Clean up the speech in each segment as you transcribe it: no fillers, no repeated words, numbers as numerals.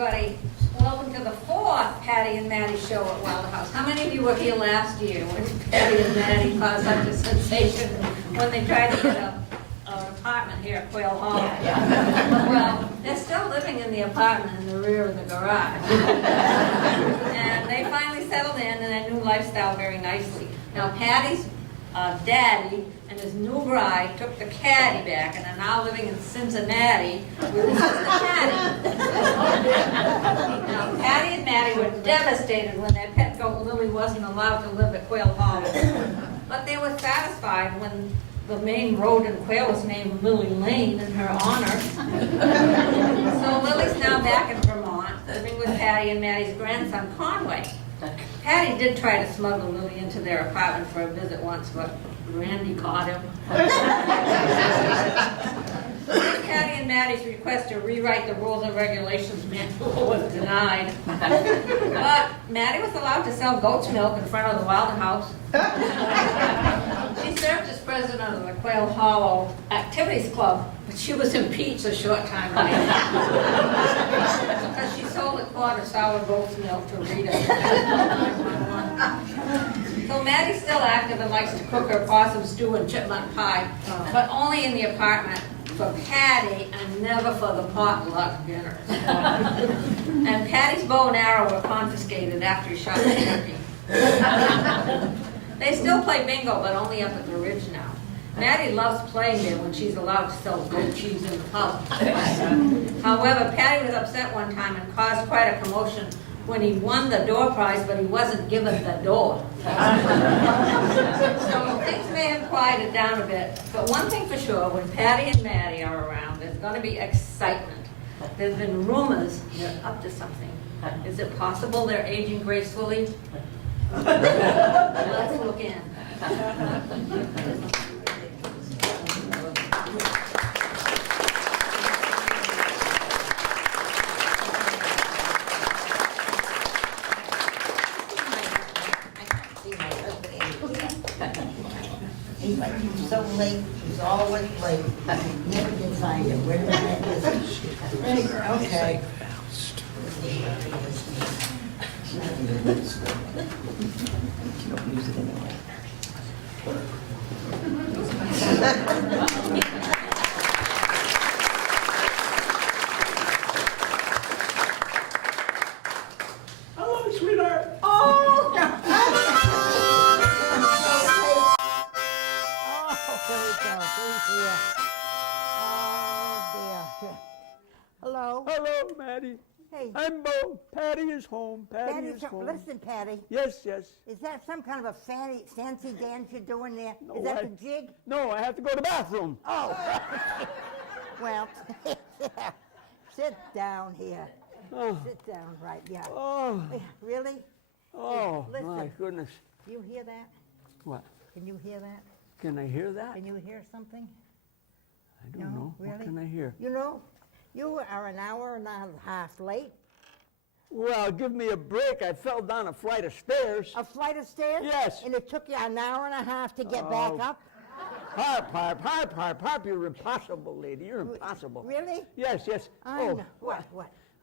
everybody. Welcome to the fourth Paddie and Maddie show at Wilder House. How many of you were here last year when Paddie and Maddie caused such a sensation when they tried to get an apartment here at Quail Hall? Well, they're still living in the apartment in the rear of the garage. And they finally settled in their new lifestyle very nicely. Now, Paddie's daddy and his new bride took the caddy back and are now living in Cincinnati with his sister Paddie. Now, Paddie and Maddie were devastated when their pet goat Lily wasn't allowed to live at Quail Hall. But they were satisfied when the main road in Quail was named Lily Lane in her honor. So Lily's now back in Vermont, living with Paddie and Maddie's grandson Conway. Paddie did try to smuggle Lily into their apartment for a visit once, but Randy caught him. Paddie and Maddie's request to rewrite the rules and regulations manual was denied. But Maddie was allowed to sell goat's milk in front of the Wilder House. She served as president of the Quail Hollow Activities Club, but she was impeached a short time later because she sold a quart of sour goat's milk to Rita. So Maddie's still active and likes to cook her possum stew and chipmunk pie, but only in the apartment for Paddie and never for the potluck dinners. And Paddie's bow and arrow were confiscated after he shot the turkey. They still play bingo, but only up at the Ridge now. Maddie loves playing there when she's allowed to sell goat cheese in the pub. However, Paddie was upset one time and caused quite a commotion when he won the door prize, but he wasn't given the door. So things may have quieted down a bit, but one thing for sure, when Paddie and Maddie are around, there's going to be excitement. There's been rumors they're up to something. Is it possible they're aging gracefully? Let's look in. He's like, she's so late, she's always late. Never can find her. Where the heck is she? Okay. Hello, sweetheart. Oh, no. Hello. Hello, Maddie. Hey. I'm Bo. Paddie is home. Paddie is home. Listen, Paddie. Yes, yes. Is that some kind of a fancy dance you're doing there? No, Is that the jig? No, I have to go to the bathroom. Oh. Well, sit down here. Oh. Sit down, right, yeah. Oh. Really? Oh, Hey, listen. my goodness. Do you hear that? What? Can you hear that? Can I hear that? Can you hear something? I don't know. Really? What can I hear? You know, you are an hour and a half late. Well, give me a break. I fell down a flight of stairs. A flight of stairs? Yes. And it took you an hour and a half to get back Oh. up? Harp, you're impossible, lady. You're impossible. Really? Yes, yes. I know. What?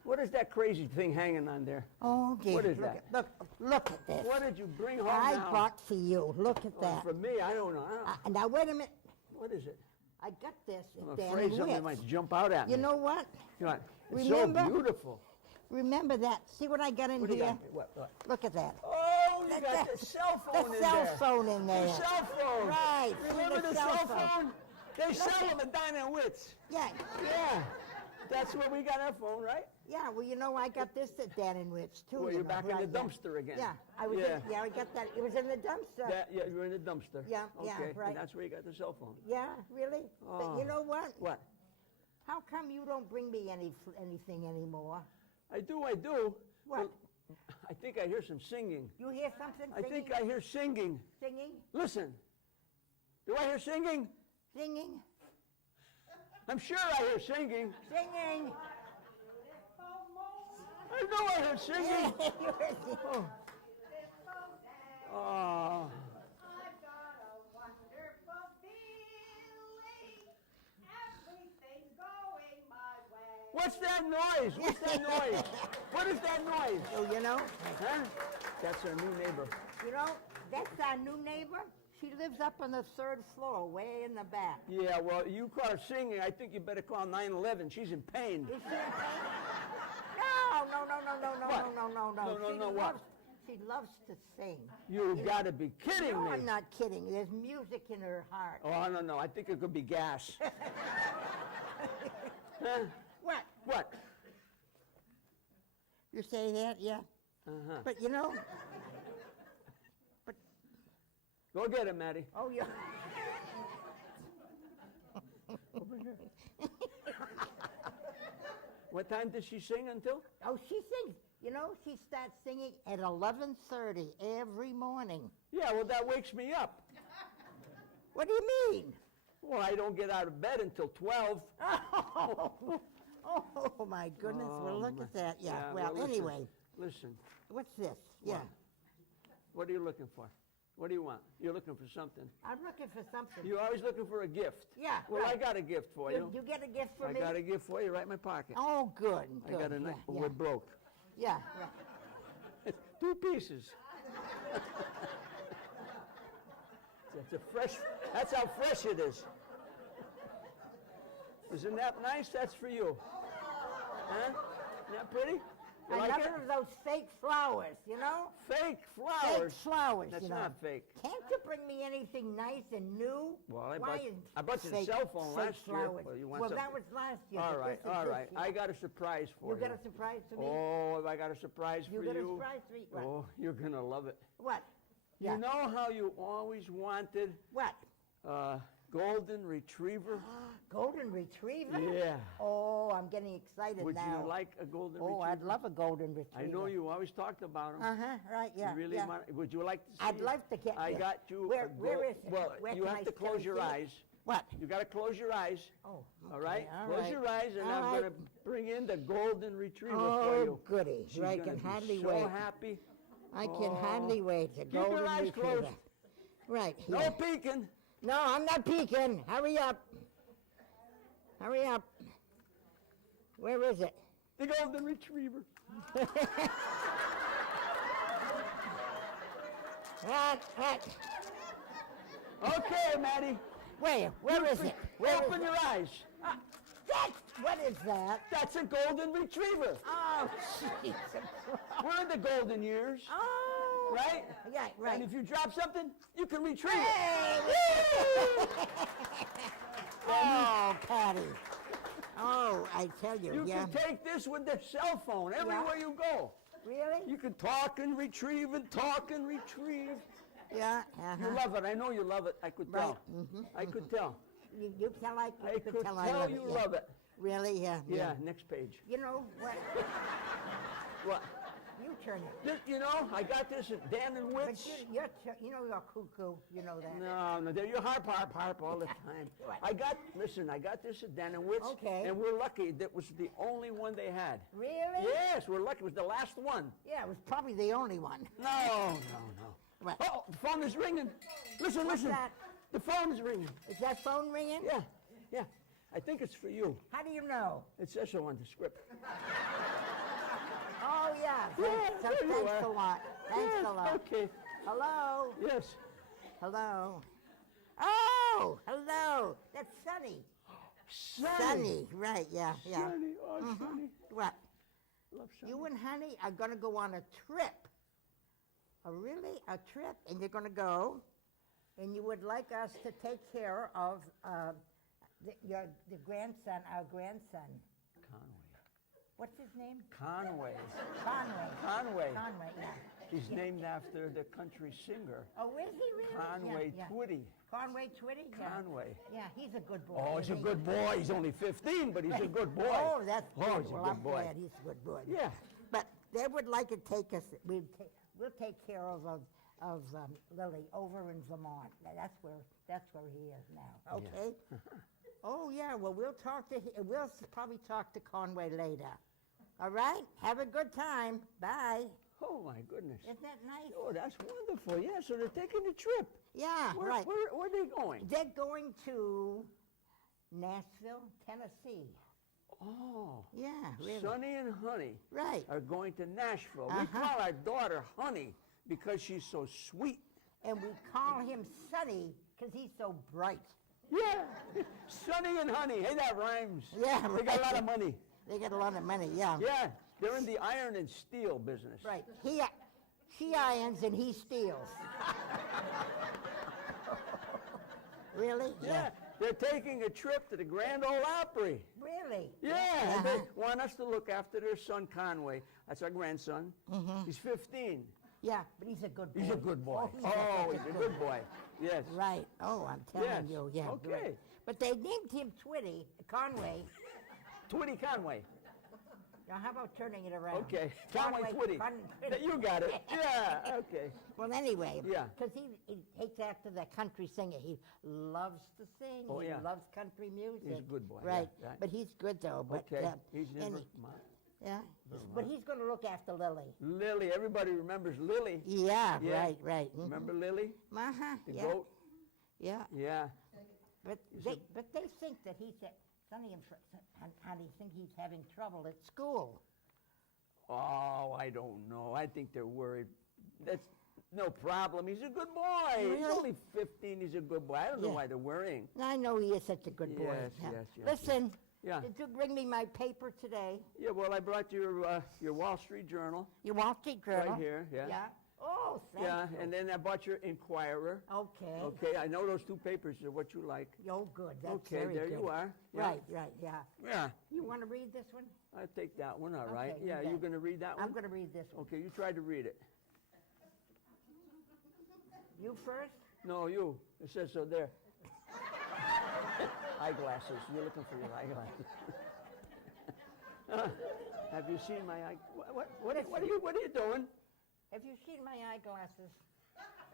What is that crazy thing hanging on there? Oh, dear. What is look that? Look at this. What did you bring home I now? bought for you. Look at Oh, that. for me, I don't know. Now, wait a minute. What is it? I got this I'm at Dan afraid and something Witt's. might jump out at me. You know what? What? It's Remember? so beautiful. Remember that. See what I got in What do you here? got? What? Look at that. Oh, you That- got that- the cell phone The in cell there. phone in there. The cell phone. Right. See, Remember the the cell cell phone. phone? They sell them at Dine and Wits. Yeah. Yeah. That's where we got our phone, right? Yeah, well, you know, I got this at Dan and Witt's, too. Well, you you're know, back in right, the yeah. dumpster again. Yeah, I was. Yeah. I got that. It was in the dumpster. Yeah, you're in the dumpster. Yeah, yeah, Okay, right. and that's where you got the cell phone. Yeah, really? But Oh. you know what? What? How come you don't bring me anything anymore? I do. What? Well, I think I hear some singing. You hear something? I think I hear singing. Singing? Listen. Do I hear singing? Singing? I'm sure I hear singing. Singing! I know I hear singing. Oh. Oh. I've got a wonderful feeling. Everything's going my way. What's that noise? What's that noise? What is that noise? Oh, you know? Huh? That's our new neighbor. You know, that's our new neighbor. She lives up on the 3rd floor, way in the back. Yeah, well, you caught her singing. I think you better call 911. She's in pain. Is she in pain? No, no, no, no, no, no, What? no, no, no, no. No, She no, what? She loves to sing. You gotta be kidding No, me. I'm not kidding. There's music in her heart. Oh, no. I think it could be gas. Huh? What? What? You say that? Yeah. Uh-huh. But you know, Go get it, Maddie. oh, yeah. Over here. What time does she sing until? Oh, she sings. You know, she starts singing at 11:30 every morning. Yeah, well, that wakes me up. What do you mean? Well, I don't get out of bed until 12. Oh, my goodness. Well, look at that. Yeah. Well, listen, anyway, Listen, what's this? Yeah. what are you looking for? What do you want? You're looking for something. I'm looking for something. You're always looking for a gift. Yeah, Well, I right. got a gift for You you. get a gift for I me? got a gift for you right in my pocket. Oh, good. I got a nice, we're broke. Yeah, yeah. It's 2 pieces. It's a fresh, that's how fresh it is. Isn't that nice? That's for you. Huh? Isn't that pretty? You like Another it? of those fake flowers, you know? Fake Fake flowers. flowers, That's you know. not fake. Can't you bring me anything nice and new? Well, I Why bought- is I bought you the fake- cell phone fake last year. flowers? Well, you want Well, some- that was last year. All but right, this is all this right. year. I got a surprise for you. You got a surprise for me? Oh, I got a surprise You for got a you. surprise for me? What? Oh, you're gonna love it. What? You know how you always wanted What? a golden retriever? Golden retriever? Yeah. Oh, I'm getting excited Would now. you like a golden Oh, retriever? I'd love a golden retriever. I know you always talked about them. Uh-huh, right, yeah. You really yeah. want? Would you like to see? I'd it? love to get. I got you. Where is it? Well, Where you can have I to still close your see it? eyes. What? You got to close your eyes. Oh, All right? all Close right. your eyes, and All I'm right. going to bring in the golden retriever for Oh, you. goody. She's I gonna can be hardly so wait. happy. I can Oh. hardly wait to Keep golden your eyes retriever. closed. Right. No here. peeking. No, I'm not peeking. Hurry up. Hurry up. Where is it? The golden retriever. What? Okay, Maddie. Where is it? Where is Open it? your eyes. What is that? That's a golden retriever. Oh, jeez. We're in the golden years, Oh. right? Yeah, right. And if you drop something, you can retrieve it. Hey! Oh, Patty. Oh, I tell you, You yeah. can take this with the cell phone everywhere you go. Really? You can talk and retrieve and talk and retrieve. Yeah. You Uh-huh. love it. I know you love it. I could tell. Right. Mhm. I could tell. You tell I I could could tell tell love you it. Yeah. love it. Really? Yeah. Yeah, next page. You know what? What? You turn it. This, you know, I got this at Dan and But Witt's. you're you're cuckoo. You know that. No, you're harp all the time. What? I got this at Dan and Witt's. Okay. And we're lucky that was the only one they had. Really? Yes, we're lucky. It was the last one. Yeah, it was probably the only one. No. What? Oh, the phone is ringing. Listen, What's listen. that? The phone is ringing. Is that phone ringing? Yeah. I think it's for you. How do you know? It says so on the script. Oh, yeah. Yeah, there you Thanks are. a lot. Thanks Yes, a lot. Okay. Hello? Yes. Hello? Oh, hello. That's Sunny. Sunny. Right, yeah. Sunny. Oh, Sunny. What? Love Sunny. You and Honey are going to go on a trip. Really? A trip? And you're going to go, and you would like us to take care of the grandson, our grandson. Conway. What's his name? Conway. Conway. Conway. Conway, yeah. He's named after the country singer. Oh, is he really? Conway Yeah. Twitty. Conway Twitty? Yeah. Conway. Yeah, he's a good boy. Oh, he's a isn't he? good boy. He's only 15, but he's a good boy. Oh, that's good. Oh, he's a Well, good I'm boy. glad he's a good boy. Yeah. But they would like to take us, we'll take care of Lily over in Vermont. That's where he is now, okay? Oh, yeah, well, we'll probably talk to Conway later. All right? Have a good time. Bye. Oh, my goodness. Isn't that nice? Oh, that's wonderful. Yeah, so they're taking a trip. Yeah, right. Where are they going? They're going to Nashville, Tennessee. Oh. Yeah. really. Sonny and Honey Right. are going to Nashville. We Uh-huh. call our daughter Honey because she's so sweet. And we call him Sonny because he's so bright. Yeah, Sonny and Honey. Hey, that rhymes. Yeah, They got a lot right. of money. They get a lot of money, yeah. Yeah, they're in the iron and steel business. Right. She irons and he steals. Really? Yeah, they're taking a trip to the Grand Ole Opry. Really? Yeah, and they Uh-huh. want us to look after their son Conway. That's our grandson. He's 15. Yeah, but he's a good boy. He's a good boy. he's Oh, such he's a good boy. Yes. Right. Oh, I'm telling Yes. you, yeah. Okay. Right. But they named him Twitty, Conway. Twitty Conway. Now, how about turning it around? Okay. Conway Twitty. You got it. Yeah, okay. Well, anyway, Yeah. because he takes after that country singer. He loves to sing. Oh, he yeah. loves country music. He's a good boy, yeah, Right. right. But he's good, though. But, Okay. He's and never. yeah. But he's going to look after Lily. Lily. Everybody remembers Lily. Yeah, Yeah. right. Mhm. Remember Lily? Uh-huh. The Yeah. goat? Yeah. Yeah. But they think that he's Sonny and Honey think he's having trouble at school. Oh, I don't know. I think they're worried. That's no problem. He's a good boy. He's Really? only 15. He's a good boy. I don't know Yeah. why they're worrying. I know he is such a good boy. Yes, Yeah. yes, yes, Listen, Yeah. did you bring me my paper today? Yeah, well, I brought your Wall Street Journal. Your Wall Street Journal? Right here, yeah. Yeah. Oh, thank Yeah, you. and then I bought your Inquirer. Okay. Okay, I know those two papers are what you like. Oh, good. That's Okay, very there good. you are. Yeah. Right, yeah. Yeah, You want to read this one? I'll take that one, all right. Okay, you Yeah, bet. you going to read that one? I'm going to read this one. Okay, you try to read it. You first? No, you. It says so there. Eyeglasses. You're looking for your eyeglasses. Have you seen my eye? What are you doing? Have you seen my eyeglasses?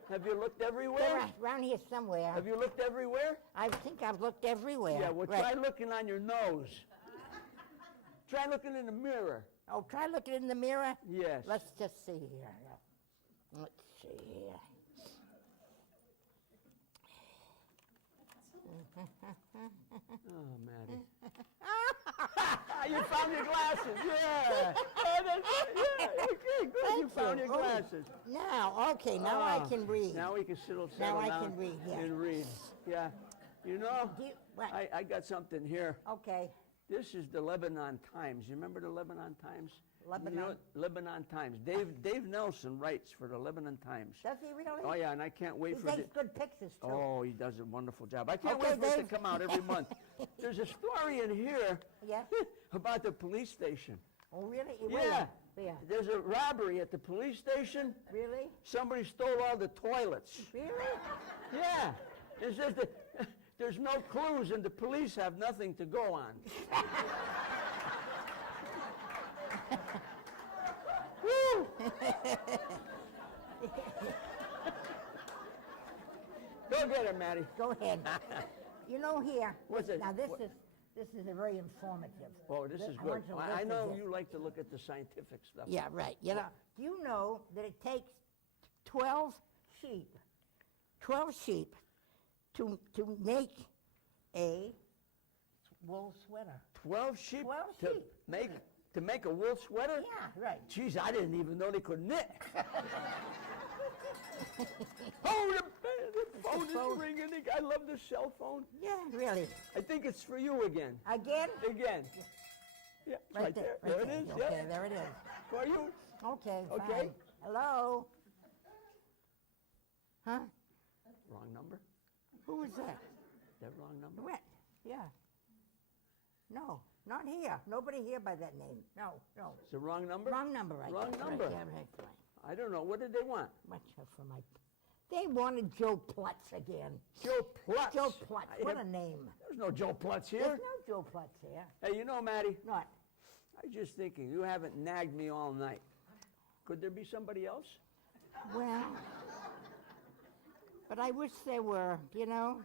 Have you looked They're everywhere? around here somewhere. Have you looked everywhere? I think I've looked everywhere. Yeah, well, Right. try looking on your nose. Try looking in the mirror. Oh, try looking in the mirror. Yes. Let's just see here. Let's see here. Oh, Maddie. You found your glasses. Yeah. Oh, that's right. Yeah. Okay, good. You Thank found you. your Oh, glasses. Now, okay, now I Ah, can read. Now we can settle Now I down can read, yeah. and read. Yeah. You know, What? I got something here. Okay. This is the Lebanon Times. You remember the Lebanon Times? Lebanon? You know, Lebanon Times. Dave Nelson writes for the Lebanon Times. Does he really? Oh, yeah, and I can't wait He for takes good pictures, too. Oh, he does a wonderful job. I can't Okay, wait for it to Dave. come out every month. There's a story in here Yeah? about the police station. Oh, really? Yeah. Yeah. There's a robbery at the police station. Really? Somebody stole all the toilets. Really? Yeah. It says that there's no clues and the police have nothing to go on. Woo! Go get her, Maddie. Go ahead. You know here. What's it? Now, What- this is a very informative. Oh, this is I good. want you to I listen know to this. you like to look at the scientific stuff. Yeah, right. You know, do you know that it takes 12 sheep to make a wool sweater? 12 sheep 12 to sheep. make a wool sweater? Yeah, right. Jeez, I didn't even know they could knit. Oh, the phone phone. is ringing. I love the cell phone. Yeah, really. I think it's for you again. Again? Again. Yeah, it's right there. right There it is. Okay, Yep. there it is. For you. Okay, Okay. fine. Hello? Huh? Wrong number? Who was that? That wrong number? What? Yeah. No, not here. Nobody here by that name. No. It's the wrong number? Wrong number, right? Wrong there. number. Right, yeah, right. I don't know. What did they want? Much for my. They wanted Joe Plutz again. Joe Plutz. Joe Plutz. What a name. There's no Joe Plutz here. There's no Joe Plutz here. Hey, you know, Maddie, Not. I was just thinking, you haven't nagged me all night. Could there be somebody else? Well, but I wish there were, you know.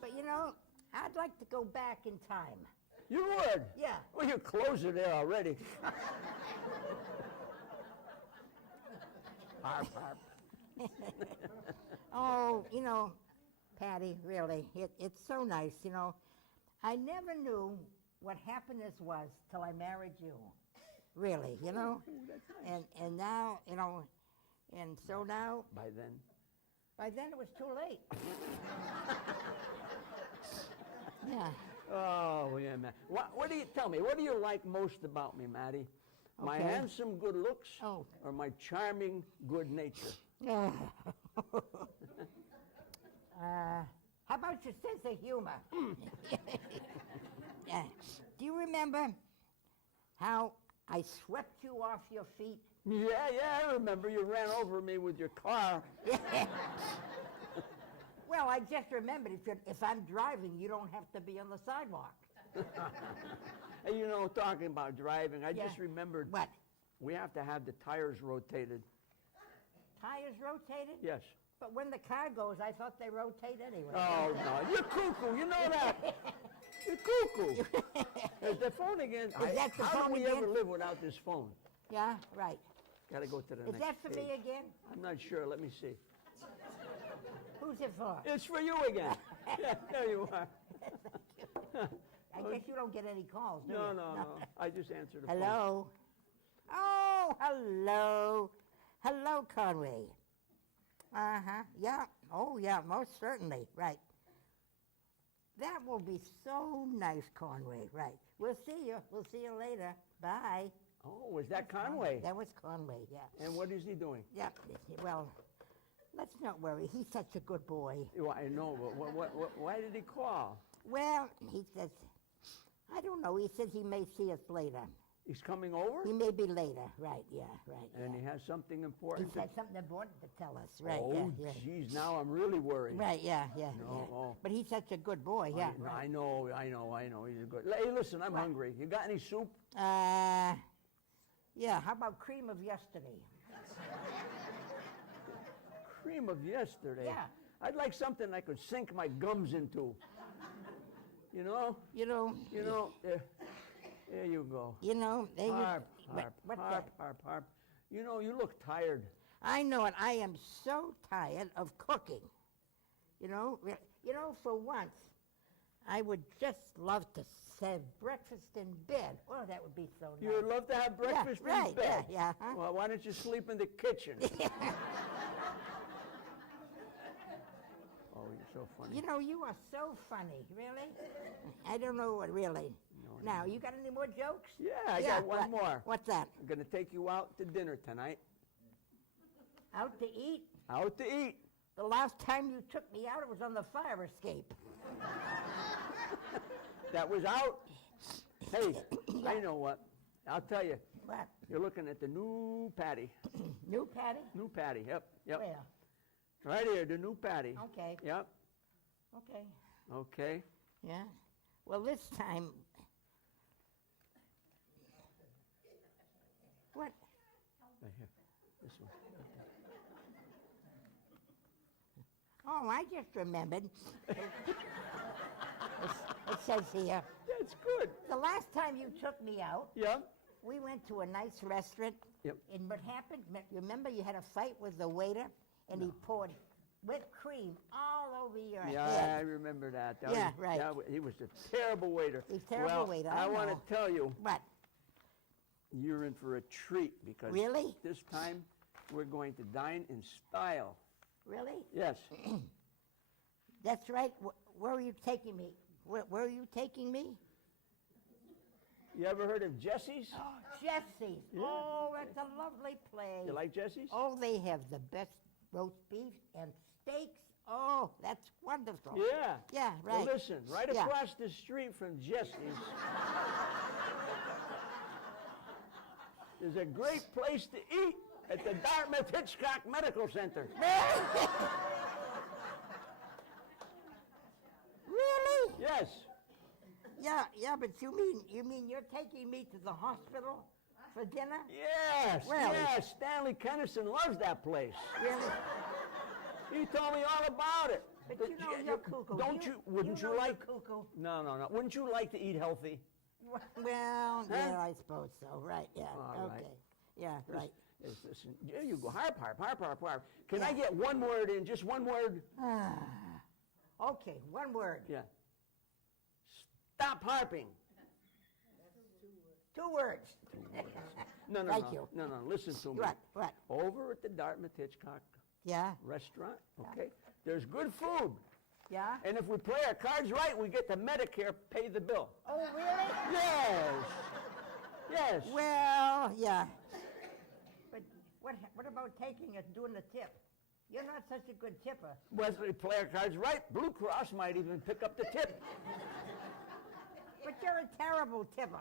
But you know, I'd like to go back in time. You would? Yeah. Well, your clothes are there already. Harp, harp. Oh, you know, Paddie, really, it's so nice, you know. I never knew what happiness was till I married you. Really, you know? Ooh, that's nice. And now, you know, and so now, By then. by then it was too late. Yeah. Oh, yeah, man. What do you tell me? What do you like most about me, Maddie? My Okay. handsome good looks Oh. or my charming good nature? How about your sense of humor? Yeah. Do you remember how I swept you off your feet? Yeah, I remember you ran over me with your car. Well, I just remembered if I'm driving, you don't have to be on the sidewalk. And you know, talking about driving, I Yeah. just remembered What? we have to have the tires rotated. Tires rotated? Yes. But when the car goes, I thought they rotate anyway. Oh, no, you're cuckoo, you know that. You're cuckoo. Is the phone again? that the How phone do we again? ever live without this phone? Yeah, right. Got to go to the Is next that for page. me again? I'm not sure. Let me see. Who's it for? It's for you again. Yeah, there you are. I guess you don't get any calls, do No, you? no, no. I just answered the phone. Hello? Oh, hello. Hello, Conway. Uh-huh. Yeah. Oh, yeah, most certainly. Right. That will be so nice, Conway. Right. We'll see you. We'll see you later. Bye. Oh, was that Conway? That was Conway, yeah. And what is he doing? Yeah, well, let's not worry. He's such a good boy. Well, I know, but why did he call? Well, he says, I don't know. He says he may see us later. He's coming over? He may be later. Right, yeah, right. And yeah. he has something He important to... said something important to tell us. Right, Oh, yeah, yeah. geez, now I'm really worried. Right, yeah, yeah, No, yeah. oh. But he's such a good boy, yeah. I know. He's a good... Hey, listen, I'm hungry. You got any soup? Yeah, how about cream of yesterday? Cream of yesterday. Yeah. I'd like something I could sink my gums into. You know? You know, There you go. they Harp, what- what's that? harp. You know, you look tired. I know it. I am so tired of cooking. For once, I would just love to have breakfast in bed. Oh, that would be so nice. You would love to have breakfast right, in bed. yeah, huh? Well, why don't you sleep in the kitchen? Oh, you're so funny. You are so funny, really. I don't know what really. No, Now, you got any more jokes? Yeah, I got one what? more. What's that? I'm going to take you out to dinner tonight. Out to eat? Out to eat. The last time you took me out, it was on the fire escape. That was out. Hey, I know what. I'll tell you. What? You're looking at the new Paddie. New Paddie? New Paddie, yep. Where? Right here, the new Paddie. Okay. Yep. Okay. Okay. Yeah. Well, this time. What? Right here. This one. Oh, I just remembered. It says here, That's good. the last time you took me out, Yep. we went to a nice restaurant. Yep. And what happened, you remember you had a fight with the waiter, and he poured whipped cream all over your Yeah, I head. remember that. Yeah, right. He was a terrible waiter. He's a terrible well, waiter, I I want know. to tell you, What? you're in for a treat because Really? this time we're going to dine in style. Really? Yes. That's right. Where are you taking me? Where are you taking me? You ever heard of Jesse's? Oh, Jesse's. Yeah. Oh, that's a lovely place. You like Jesse's? Oh, they have the best roast beef and steaks. Oh, that's wonderful. Yeah. Yeah, right. Well, listen, right Yeah. across the street from Jesse's, there's a great place to eat at the Dartmouth Hitchcock Medical Center. Really? Yes. Yeah, but you mean you're taking me to the hospital for dinner? Yes. Really? Yes. Stanley Kennison loves that place. Really? He told me all about it. But you know you're cuckoo. Don't you? Wouldn't you know like? you're cuckoo. No. Wouldn't you like to eat healthy? Well, yeah, I suppose so. Right? Yeah. All okay. right. Yeah. Right. Listen, there you go. Harp. Can I get one word in? Just one word? Okay. One word. Yeah. stop harping. 2 words. No, no, Thank no. you. No, no, listen to me. What? Over at the Dartmouth Hitchcock Yeah, restaurant, okay, there's good food. yeah. And if we play our cards right, we get the Medicare pay the bill. Oh, really? Yes. Yes. Well, yeah. But what about taking it, doing the tip? You're not such a good tipper. Well, if we play our cards right, Blue Cross might even pick up the tip. But you're a terrible tipper.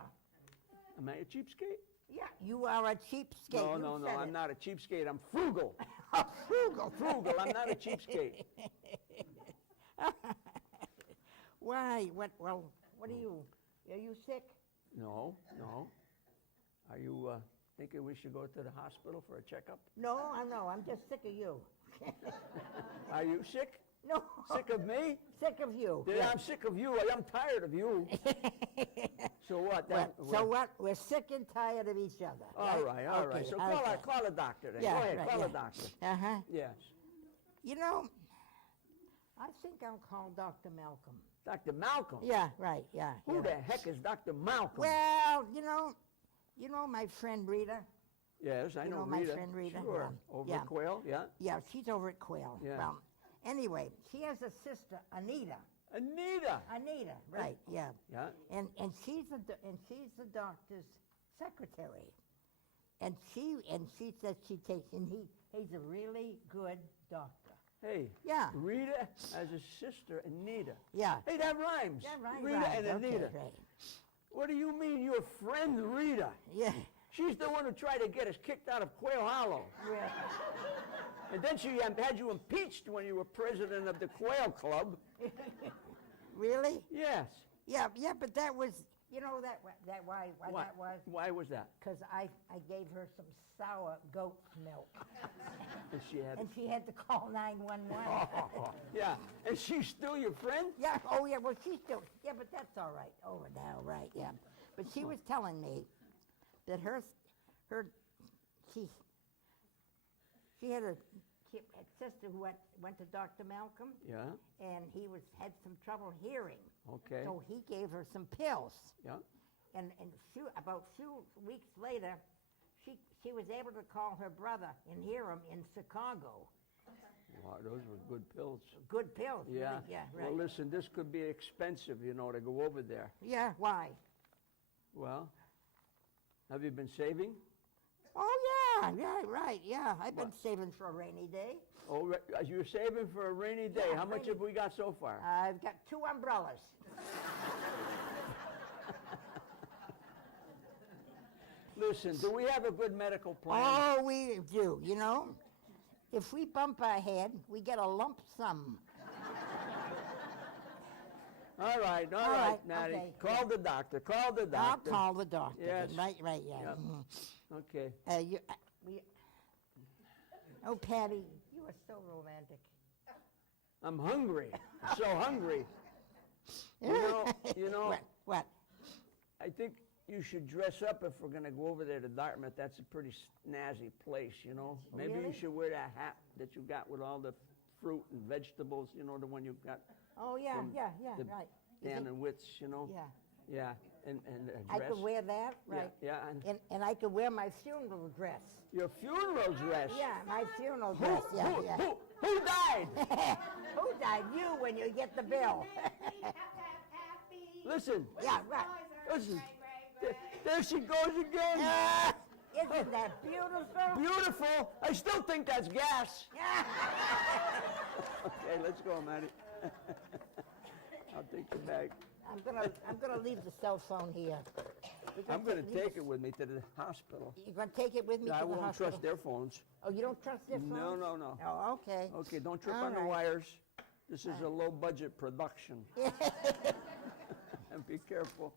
Am I a cheapskate? Yeah, you are a cheapskate. No, You no, no, said I'm it. not a cheapskate. I'm frugal. Frugal. Frugal. I'm not a cheapskate. Why? What are you? Are you sick? No, no. Are you thinking we should go to the hospital for a checkup? No, I'm just sick of you. Are you sick? No. Sick of me? Sick of you. Yeah, Yeah. I'm sick of you. I'm tired of you. So what? So what? We're sick and tired of each other. All right, all right. Okay, So okay. call a doctor then. Yeah, Go ahead, right, call yeah. a doctor. Uh-huh. Yes. You know, I think I'll call Dr. Malcolm. Dr. Malcolm? Yeah, right, yeah. Who yeah. the heck is Dr. Malcolm? Well, you know my friend Rita? Yes, I you know know my Rita. friend Rita? Sure. Yeah. Over Yeah. at Quail, yeah. Yeah, she's over at Quail. Yeah. Well, anyway, she has a sister, Anita. Anita. Anita, right, yeah. Yeah. And she's the doctor's secretary. And she says she takes, and he's a really good doctor. Hey. Yeah. Rita has a sister, Anita. Yeah. Hey, that rhymes. Yeah, right, Rita right. and Okay, Anita. right. What do you mean your friend Rita? Yeah. She's the one who tried to get us kicked out of Quail Hollow. Yeah. And then she had you impeached when you were president of the Quail Club. Really? Yes. Yeah, but that was, why What? that was? Why was that? Because I gave her some sour goat milk. And she had. And she had to call 911. Yeah. And she's still your friend? Yeah, oh yeah, well she's still, yeah, but that's all right, over now, right, yeah. But she was telling me that she had a sister who went to Dr. Malcolm, Yeah. and he had some trouble hearing. Okay. So he gave her some pills. Yeah. And about few weeks later, she was able to call her brother and hear him in Chicago. Wow, those were good pills. Good pills. Yeah. Really, yeah, right. Well, listen, this could be expensive, to go over there. Yeah, why? Well, have you been saving? Oh yeah, right, yeah. I've been saving for a rainy day. Oh, you're saving for a rainy day. Yeah, How much rainy- have we got so far? I've got 2 umbrellas. Listen, do we have a good medical plan? Oh, we do. If we bump our head, we get a lump sum. All right, All right, Maddie. okay. Call the doctor. Call the I'll doctor. call the doctor. Yes. Right, yeah. Yep. Mhm. Okay. Oh, Paddie, you are so romantic. I'm hungry. I'm so hungry. You know. What? I think you should dress up if we're going to go over there to Dartmouth. That's a pretty snazzy place, Maybe you Really? should wear that hat that you got with all the fruit and vegetables, the one you got. Oh, yeah, From yeah, the right. You Dan think- and Wits, Yeah. Yeah, and a I dress. could wear that, Yeah, right. yeah, And I could wear my funeral dress. your funeral dress. Yeah, my funeral dress, yeah. Who died? Who died? You when you get the bill. Listen, Yeah, right. listen. There she goes again. Isn't that beautiful? Beautiful. I still think that's gas. Okay, let's go, Maddie. I'll take your bag. I'm gonna leave the cell phone here. I'm going to take it with me to the hospital. You're gonna take it with me I to the won't hospital? trust their phones. Oh, you don't trust their No, phones? no, no. Oh, okay. Okay, don't trip All on the right. wires. This is a low-budget production. And be careful.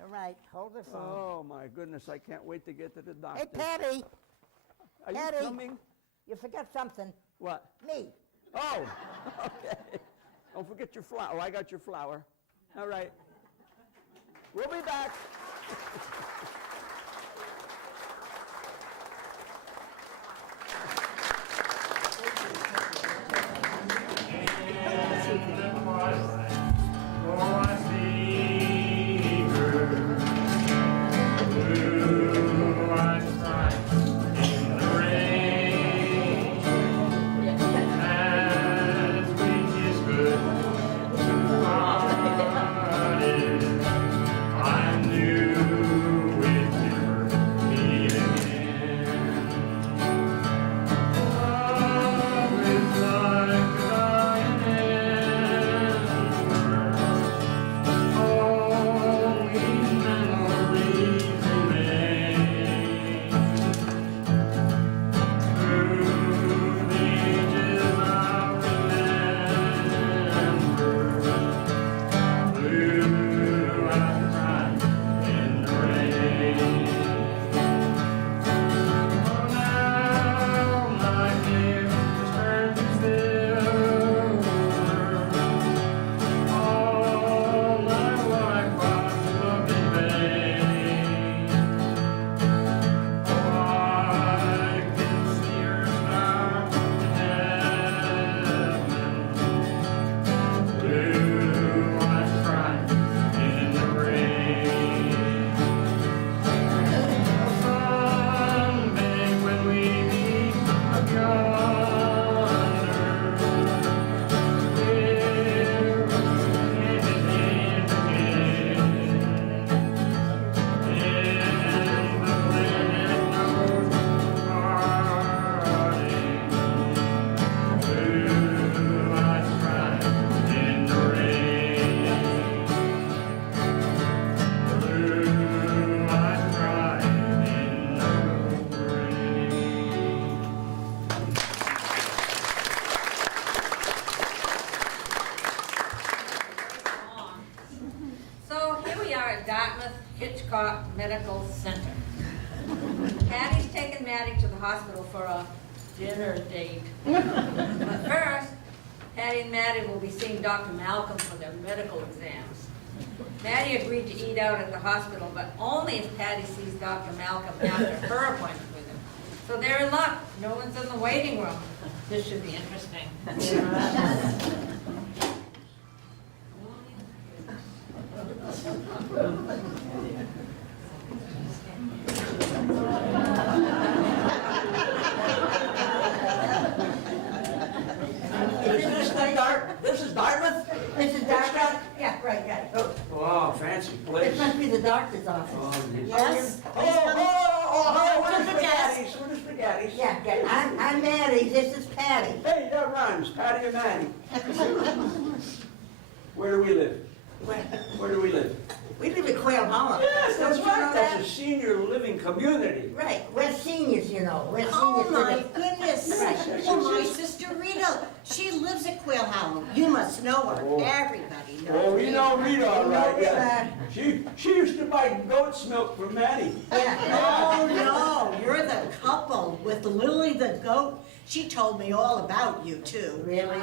All right, hold the phone. Oh, my goodness, I can't wait to get to the doctor. Hey, Patty, Are you Patty. coming? you forgot something. What? Me. Oh, okay. Don't forget your flower. Oh, I got your flower. All right. We'll be back. are at Dartmouth Hitchcock Medical Center. Paddie's taken Maddie to the hospital for a dinner date. But first, Paddie and Maddie will be seeing Dr. Malcolm for their medical exams. Maddie agreed to eat out at the hospital, but only if Paddie sees Dr. Malcolm after her appointment with him. So they're in luck. No one's in the waiting room. This should be interesting. This is Dartmouth? This is Dartmouth? Yeah, right, yeah. Oh, wow, fancy This place. must be the doctor's office. Yes? What is spaghettis? What is spaghettis? Yeah, yeah, I'm Maddie, this is Paddie. Hey, that rhymes, Paddie and Maddie. Where do we live? Where do we live? We live in Quail Hollow. Yes, that's Don't you know right, that's a senior living community. Right, we're seniors, you know, we're Oh seniors. my goodness. Right. Well, my sister Rita, she lives at Quail Hollow. You must know her. Oh. Everybody knows Oh, we know Rita, all right, yeah. Rita. She used to buy goat's milk from Maddie. Oh, no, you're the couple with Lily the goat. She told me all about you, too. Really?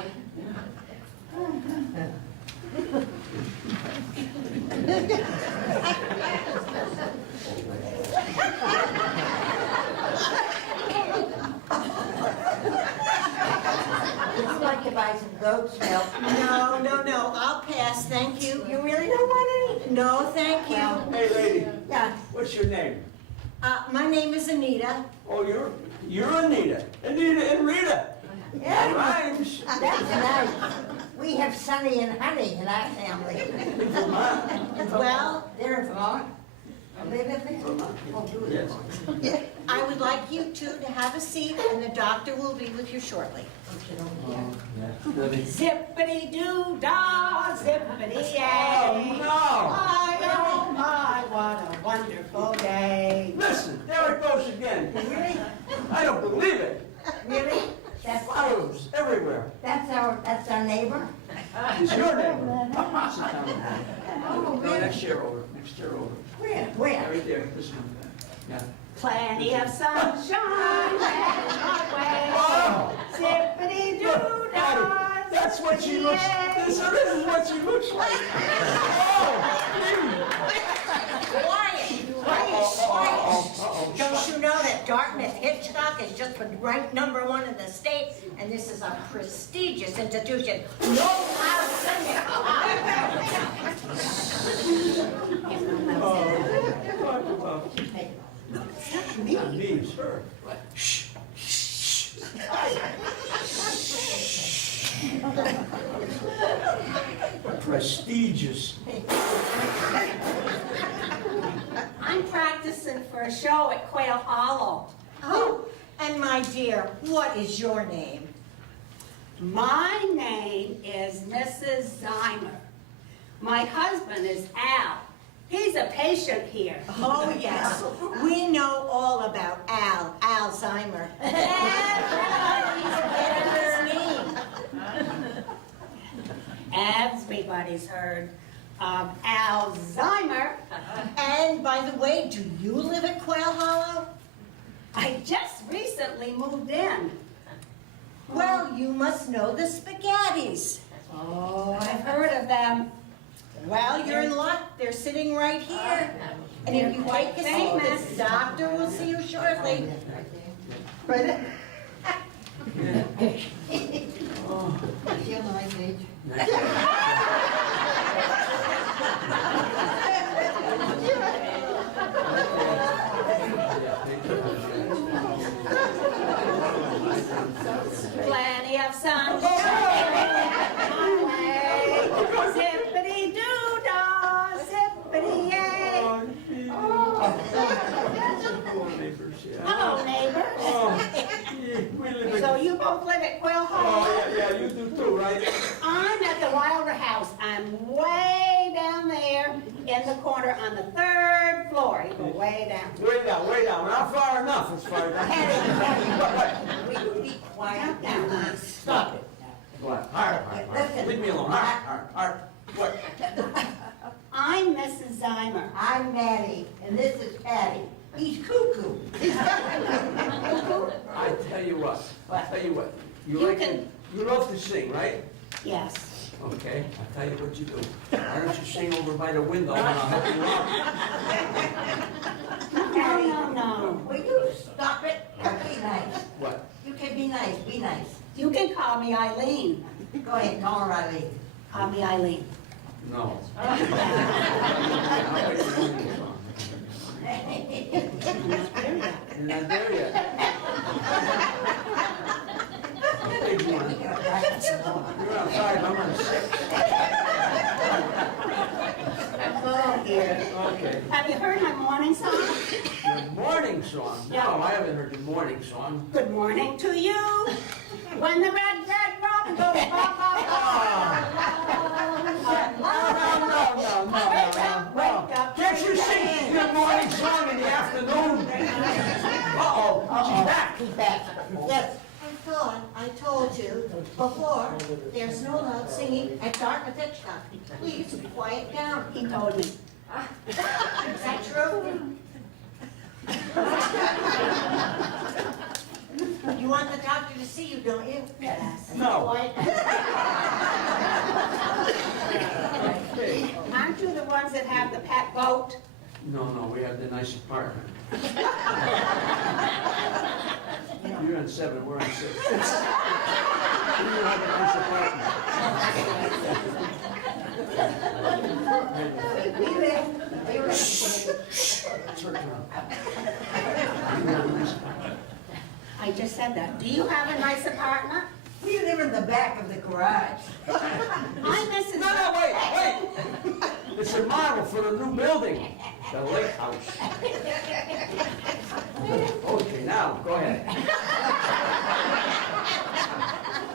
Would you like to buy some goat's milk? No, I'll pass, thank you. You really don't want any? No, thank you. Hey, lady, Yeah, what's your name? My name is Anita. Oh, you're Anita. Anita and Rita. yeah, Rhymes. that's nice. We have Sonny and Honey in our family. Well, They're in Vermont. They live there? Oh, do it. Yes. I would like you two to have a seat, and the doctor will be with you shortly. Zippity-doo-dah, zippity-yay. Oh, Oh my, what a wonderful day. no. Listen, there it goes again. Really? I don't believe it. Really? That's Flowers everywhere. That's our neighbor? It's your neighbor. Oh, No, really? next year over, next year over. Where? Yeah, Where? right there, this one. Yeah. Plenty of sunshine headed my way. Oh! Zippity-doo-dah, That's what she looks, zippity-yay. this is what she looks like. Quiet. Don't you know that Dartmouth Hitchcock has just been ranked #1 in the state, and this is a prestigious institution. No loud singing. Me, sir. Prestigious. I'm practicing for a show at Quail Hollow. Oh, and my dear, what is your name? My name is Mrs. Zymer. My husband is Al. He's a patient here. Oh, yes, we know all about Alzheimer. Everybody's heard of Alzheimer. And by the way, do you live at Quail Hollow? I just recently moved in. Well, you must know the Spaghettis. Oh, I've heard of them. Well, you're in luck. They're sitting right here. And if you take a seat, famous. the doctor will see you shortly. Plenty of sunshine. Zippity-doo-dah, zippity-yay. Hello, neighbors. So you both live at Quail Hollow? Oh, yeah, you do too, right? I'm at the Wilder House. I'm way down there in the corner on the 3rd floor. You go way down. Way down, way down. We're not far enough as far as. Be quiet now. Stop it. What? All right. Leave me alone. All right. What? I'm Mrs. Zimer. I'm Maddie, and this is Paddie. He's cuckoo. I tell you what, You like can- you love to sing, right? Yes. Okay, I'll tell you what you do. Why don't you sing over by the window and I'll help you out? No. Will you stop it? Be nice. What? You can be nice, be nice. You can call me Eileen. Go ahead, call her Eileen. Call me Eileen. No. You're not there yet. Big one. You're on 5, I'm on 6. Oh, dear. Okay. Have you heard my morning song? Your morning song? No, I haven't heard your morning song. Good morning to you. When the red robin goes ba ba No. Can't you sing your morning song in the afternoon? Uh-oh, she's back. He's back. Yes. I thought I told you before, there's no loud singing at dark with Hitchcock. Please quiet down. He told me. Is that true? You want the doctor to see you, don't you? Yes. No. Quiet down. Okay. Aren't you the ones that have the pet goat? No, we have the nice apartment. You're on 7, we're on 6. We have a nice apartment. I just said that. Do you have a nice apartment? We live in the back of the garage. I'm Mrs. No, wait. It's a model for the new building, the lake house. Okay, now, go ahead.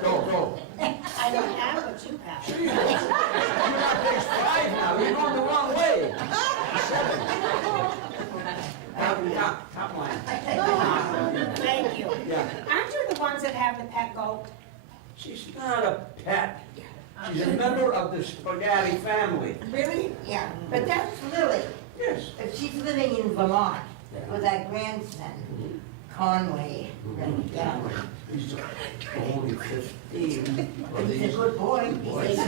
Go. I don't have what you have. You're on page 5 now, you're going the wrong way. 7. Top line. Thank you. Yeah. Aren't you the ones that have the pet goat? She's not a pet. She's a member of the Spaghetti family. Really? Yeah. But that's Lily. Yes. She's living in Vermont with that grandson, Conway. Yeah. He's only 15. Well, He's a good boy. He's a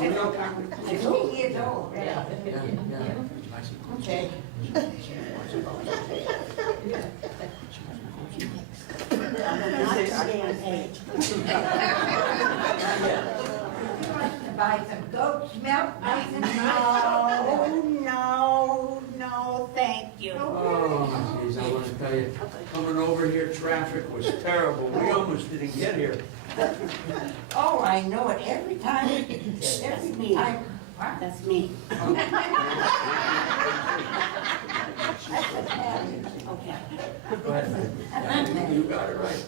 You know Conway? 16 years old. Yeah. Okay. Not stand age. Buy some goat's milk, nice and No, thank you. Oh, geez, I want to tell you, coming over here, traffic was terrible. We almost didn't get here. Oh, I know it every time. me. What? That's me. Okay. Go ahead. You got it right.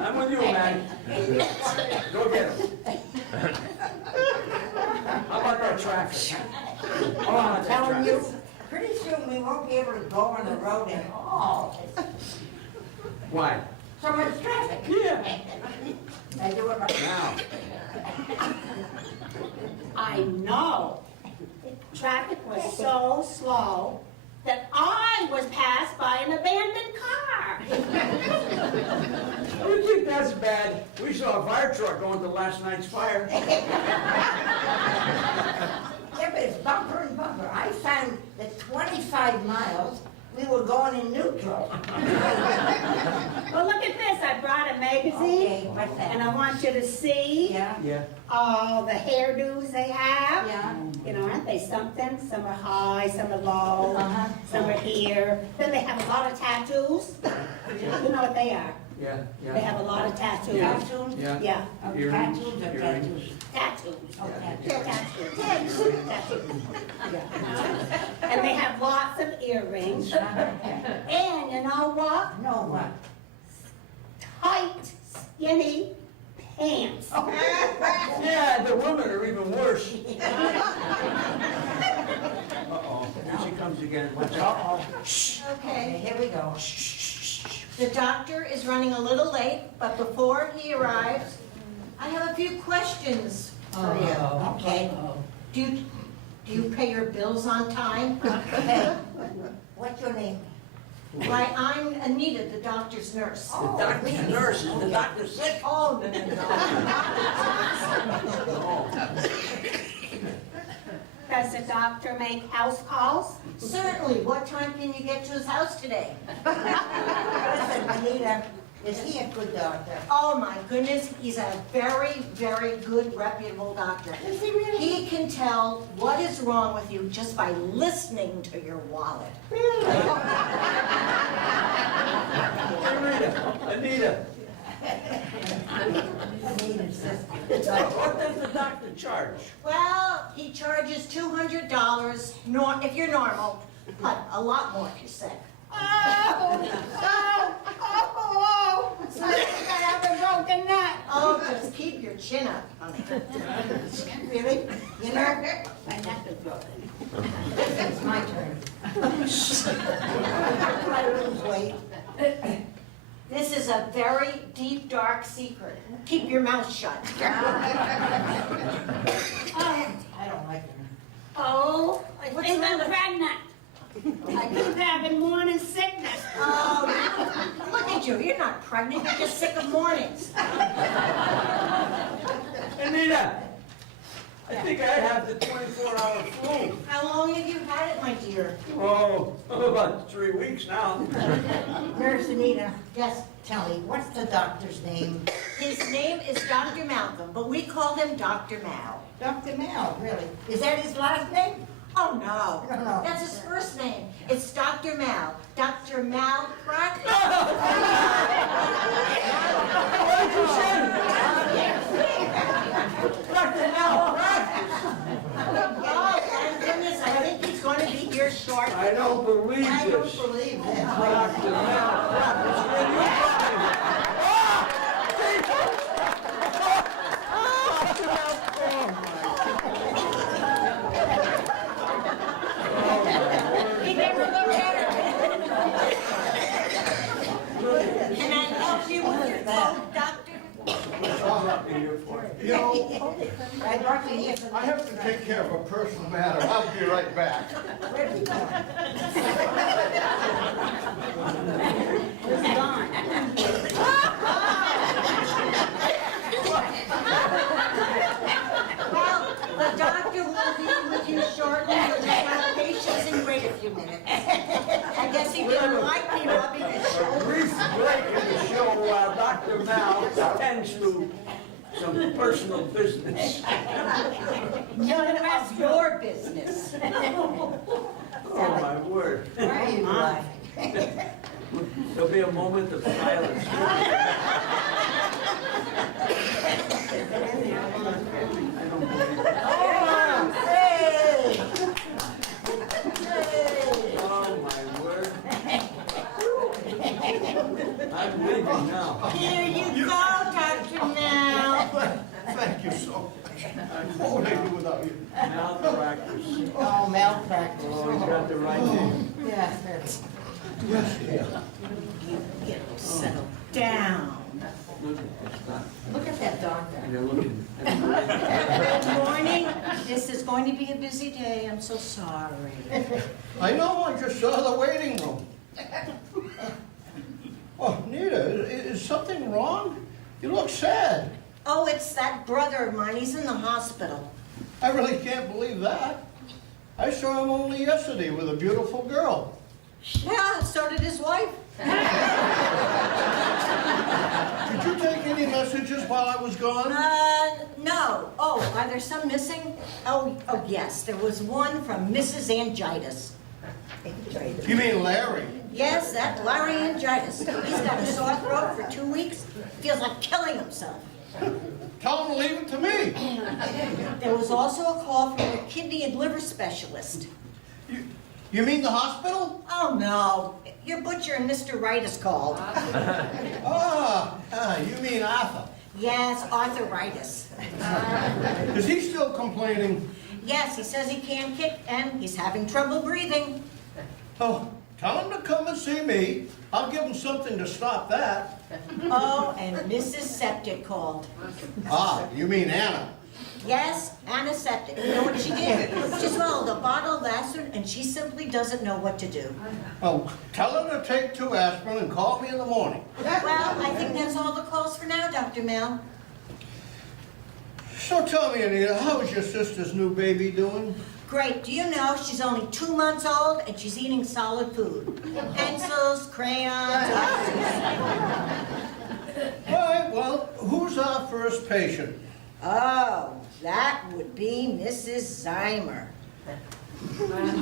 I'm with you, man. Go get him. How about that traffic? Oh, I'm telling you, pretty soon we won't be able to go on the road at all. Why? So much traffic. Yeah. I do it right Now. I know. Traffic was so slow that I was passed by an abandoned car. You think that's bad? We saw a fire truck going to last night's fire. Yeah, but it's bumper and bumper. I found that 25 miles, we were going in neutral. Well, look at this. I brought a magazine, Okay, what's and that? I want you to see Yeah, Yeah. all the hairdos they have. yeah. You know, aren't they something? Some are high, some are low, Uh-huh. some are here. Then they have a lot of tattoos. You know what they are? Yeah, They have a lot of tattoos. Yeah. Tattoos? Yeah. Yeah, Earrings, Tattoos or earrings. tattoos? tattoos. Oh, Yeah. tattoos. Tattoos. Tattoos. Yeah. And they have lots of earrings. And you know what? No, what? Tight, skinny pants. Yeah, the women are even worse. Uh-oh, here she comes again. Watch out. Uh-oh. Okay. Here we go. The doctor is running a little late, but before he arrives, I have a few questions for you, okay? Do you pay your bills on time? Hey, what's your name? Why, I'm Anita, the doctor's nurse. The doctor's nurse, is the doctor sick? Oh, no, no. Does the doctor make house calls? Certainly, what time can you get to his house today? Listen, Anita, is he a good doctor? Oh, my goodness, he's a very, very good, reputable doctor. Is he really? He can tell what is wrong with you just by listening to your wallet. Anita, Anita's sister. what does the doctor charge? Well, he charges $200 if you're normal, but a lot more if you're sick. Oh, I think I have a broken neck. Oh, just keep your chin up, honey. Really? You know, My neck is broken. it's my turn. I lose weight. This is a very deep, dark secret. Keep your mouth shut. I don't like him. Oh, I What's think I'm wrong? pregnant. I keep having morning sickness. Oh, look at you. You're not pregnant. You're just sick of mornings. Anita, I think I have the 24-hour flu. How long have you had it, my dear? Oh, about 3 weeks now. Nurse Anita, Yes. tell me, what's the doctor's name? His name is Dr. Malcolm, but we call him Dr. Mal. Dr. Mal, really? Is that his last name? Oh, no. No. That's his first name. It's Dr. Mal. Dr. Mal Practice. Dr. Malpractice. Oh, thank goodness. I think he's going to be here shortly. I don't believe I don't this. believe this. Dr. Malpractice, when you find He never looked better. Can I help you with your cold, doctor? You know, I brought you here for I have to take care of a personal matter. I'll be right back. Where's he going? It's gone. Well, the doctor will be with you shortly. We'll just have patience and wait a few minutes. I guess he didn't like me rubbing his shoulder. brief break in the show while Dr. Mal attends to some personal business. None of your business. Oh, my word. Why are you laughing? There'll be a moment of silence. Hey! Oh, my word. I'm leaving now. Here you go, Dr. Mal. Thank you so much. What would I do without you? Malpractice. Oh, malpractice. Oh, he's got the right name. Yeah, that's Yes, dear. Settle down. Look at that doctor. They're looking. Good morning. This is going to be a busy day. I'm so sorry. I know, I just saw the waiting room. Oh, Nita, is something wrong? You look sad. Oh, it's that brother of mine. He's in the hospital. I really can't believe that. I saw him only yesterday with a beautiful girl. Yeah, so did his wife. Did you take any messages while I was gone? No. Oh, are there some missing? Oh, yes. There was one from Mrs. Angitis. You mean Larry? Yes, that Larry Angitis. He's got a sore throat for 2 weeks. Feels like killing himself. Tell him to leave it to me. There was also a call from a kidney and liver specialist. You mean the hospital? Oh, no. Your butcher and Mr. Wright called. You mean Arthur. Yes, arthritis. Is he still complaining? Yes, he says he can't kick and he's having trouble breathing. Oh, tell him to come and see me. I'll give him something to stop that. Oh, and Mrs. Septic called. You mean Anna. Yes, antiseptic. You know what she did? She swallowed a bottle of aspirin and she simply doesn't know what to do. Oh, tell her to take 2 aspirin and call me in the morning. Well, I think that's all the calls for now, Dr. Mel. So tell me, Anita, how is your sister's new baby doing? Great. Do you know she's only 2 months old and she's eating solid food? Pencils, crayons. All right, well, who's our first patient? Oh, that would be Mrs. Zymer.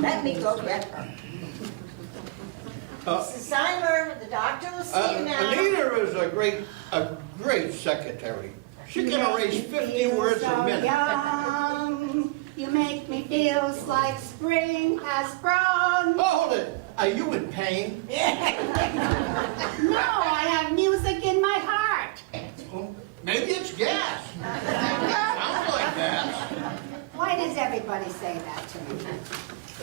Let me go get her. Mrs. Zymer, the doctor will see you now. Anita is a great secretary. She can erase 50 words a minute. Young. You make me feel like spring has sprung. Oh, hold it. Are you in pain? No, I have music in my heart. Well, maybe it's gas. Sounds like gas. Why does everybody say that to me?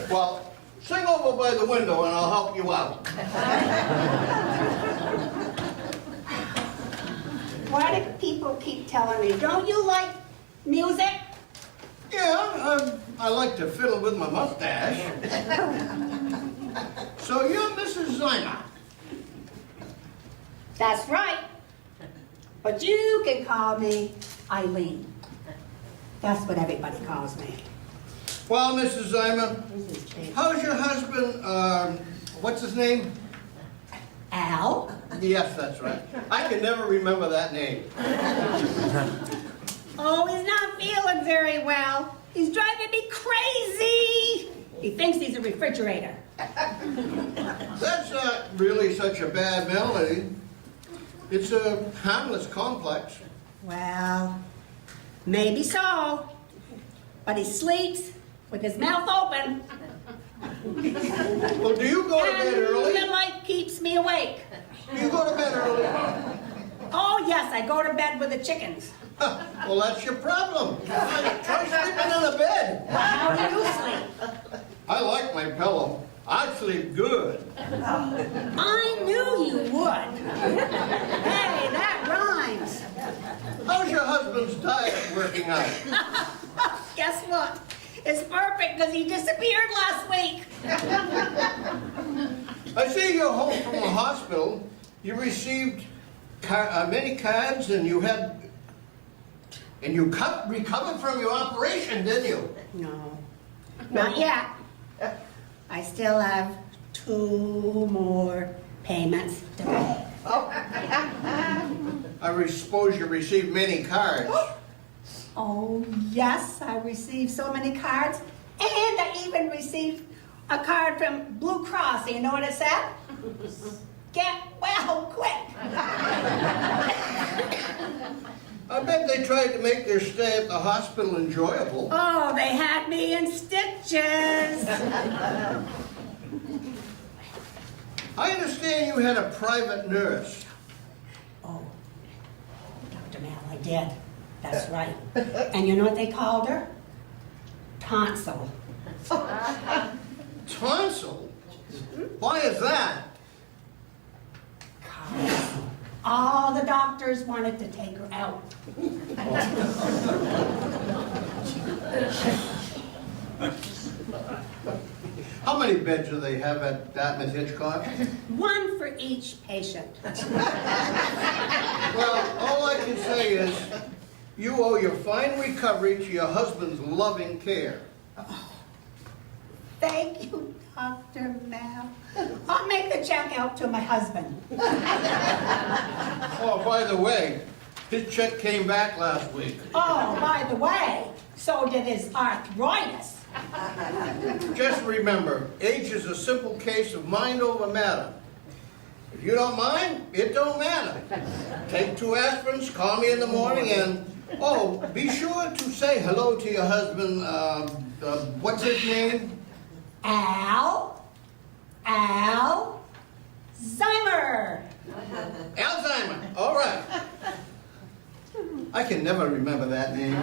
Well, sing over by the window and I'll help you out. Why do people keep telling me, don't you like music? Yeah, I like to fiddle with my mustache. So you're Mrs. Zymer. That's right. But you can call me Eileen. That's what everybody calls me. Well, Mrs. Zymer, how's your husband, what's his name? Al? Yes, that's right. I can never remember that name. Oh, he's not feeling very well. He's driving me crazy. He thinks he's a refrigerator. That's not really such a bad malady. It's a harmless complex. Well, maybe so. But he sleeps with his mouth open. Well, do you go to bed And early? the light keeps me awake. Do you go to bed early? Oh, yes, I go to bed with the chickens. Well, that's your problem. Try sleeping in a bed. How do you sleep? I like my pillow. I sleep good. I knew you would. Hey, that rhymes. How's your husband's diet working out? Guess what? It's perfect because he disappeared last week. I see you're home from the hospital. You received many cards and you recovered from your operation, didn't you? No, not yet. I still have 2 more payments to pay. I suppose you received many cards. Oh, yes, I received so many cards. And I even received a card from Blue Cross. You know what it said? Get well quick. I bet they tried to make their stay at the hospital enjoyable. Oh, they had me in stitches. I understand you had a private nurse. Oh, Dr. Mal, I did. That's right. And you know what they called her? Tonsil. Tonsil? Why is that? All the doctors wanted to take her out. How many beds do they have at Dartmouth Hitchcock? 1 for each patient. Well, all I can say is you owe your fine recovery to your husband's loving care. Thank you, Dr. Mal. I'll make the check out to my husband. Oh, by the way, his check came back last week. Oh, by the way, so did his arthritis. Just remember, age is a simple case of mind over matter. If you don't mind, it don't matter. Take 2 aspirins, call me in the morning, and, oh, be sure to say hello to your husband, what's his name? Al Zymer. Alzheimer, all right. I can never remember that name.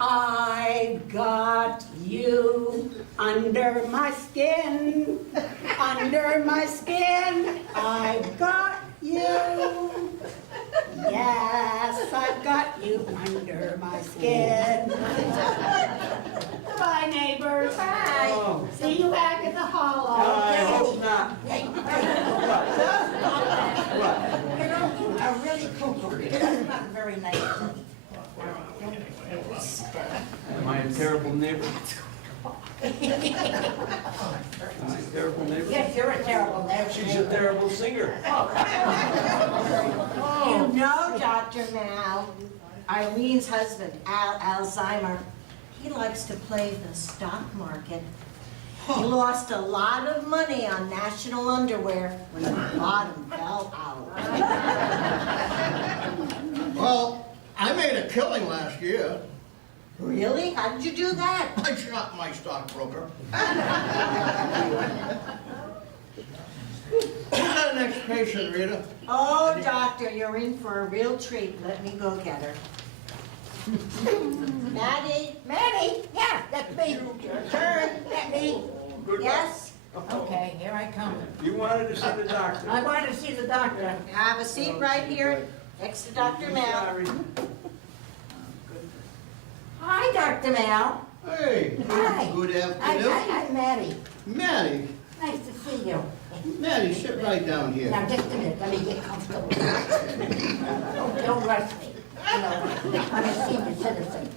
I got you under my skin. Under my skin, I got you. Yes, I've got you under my skin. Goodbye, neighbors. Bye. Oh. See you back in the hollow. I hope not. Hey, What? you know, you are really cuckoo. That's not very nice. Am I a terrible neighbor? Am I a terrible neighbor? Yes, you're a terrible neighbor. She's a terrible singer. You know, Dr. Mal, Eileen's husband, Alzheimer, he likes to play the stock market. He lost a lot of money on national underwear when the bottom fell out. Well, I made a killing last year. Really? How did you do that? I shot my stockbroker. Who's our next patient, Rita? Oh, doctor, you're in for a real treat. Let me go get her. Maddie? Maddie, yeah, that's me. Your turn. Maddie. Good luck. Yes? Okay, here I come. You wanted to see the doctor. I wanted to see the doctor. Have a seat right here next to Dr. Mal. Sorry. Hi, Dr. Mal. Hey, Hi. good afternoon. I'm Maddie. Maddie, Nice to see you. Maddie, sit right down here. Now, just a minute, let me get comfortable. Don't rush me. You know, I'm a senior citizen.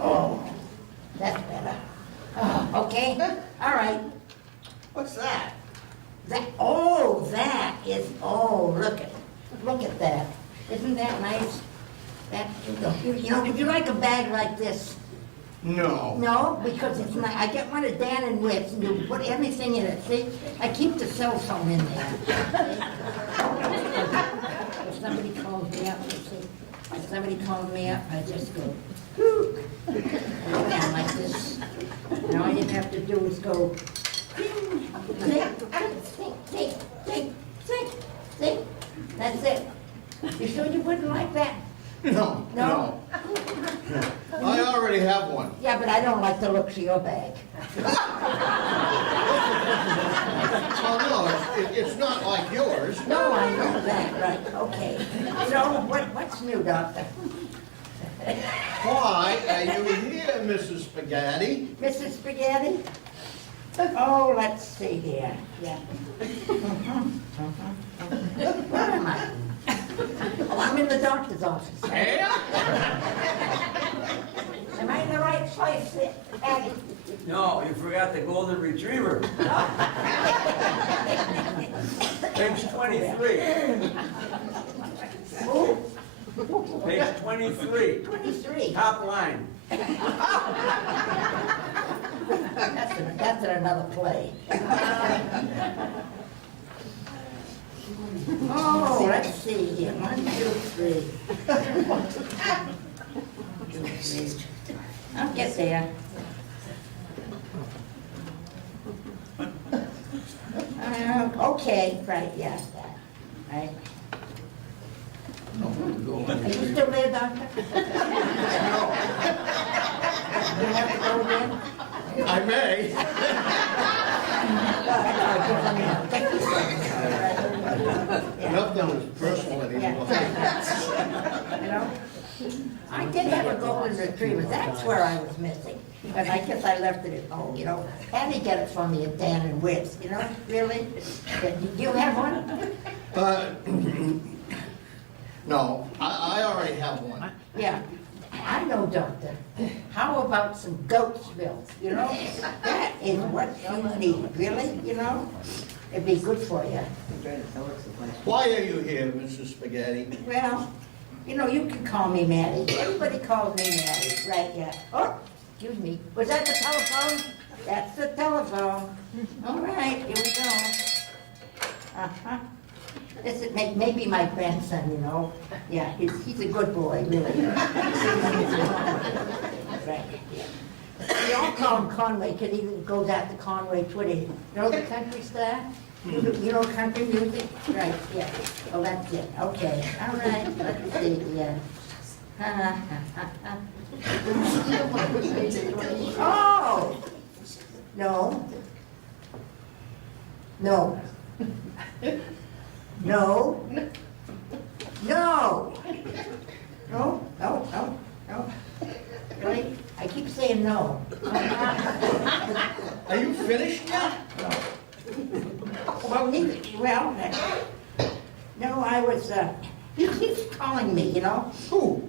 Oh, that's better. Oh, okay, all right. What's that? That is, look at that. Isn't that nice? That, you know, would you like a bag like this? No. No, because it's not, I get one of Dan and Witt's, and you put everything in it, see? I keep the cell phone in there. If somebody calls me up, you see, if somebody calls me up, I just go, down like this. And all you have to do is go, think. That's it. You sure you wouldn't like that? No, No? no. I already have one. Yeah, but I don't like the looks of your bag. Oh, no, it's not like yours. No, I know that, right, okay. So, what's new, doctor? Why are you here, Mrs. Spaghetti? Mrs. Spaghetti? Oh, let's see here, yeah. Where am I? Oh, I'm in the doctor's office. Am I in the right place, Patty? No, you forgot the golden retriever. Page 23. Who? Page 23. 23. Top line. That's in another play. Oh, let's see here, 1, 2, 3. 1, 2, 3. I'll get there. Okay, right, yeah, that, right. Are you still there, doctor? You have to go again? I may. Nothing is personal anymore. You know, I did have a golden retriever, that's where I was missing. But I guess I left it at home, you know. Had to get it from me at Dan and Witt's, you know, really? Do you have one? No, I already have one. Yeah, I know, doctor. How about some goat's milk, you know? That is what you need, really, you know? It'd be good for you. Why are you here, Mrs. Spaghetti? Well, you know, you can call me Maddie. Everybody calls me Maddie, right, yeah. Oh, excuse me. Was that the telephone? That's the telephone. All right, here we go. Uh-huh. This is maybe my grandson, you know. Yeah, he's a good boy, really. Right, yeah. We all call him Conway, because he goes out to Conway Twitty. You know the country star? You know country music? Right, yeah. Oh, that's it. Okay. All right. Let's see. Yeah. Oh! No. No. No. No. No, no, no, no. Really? I keep saying no. Are you finished yet? Well, no, I was, he keeps calling me, you know? Who?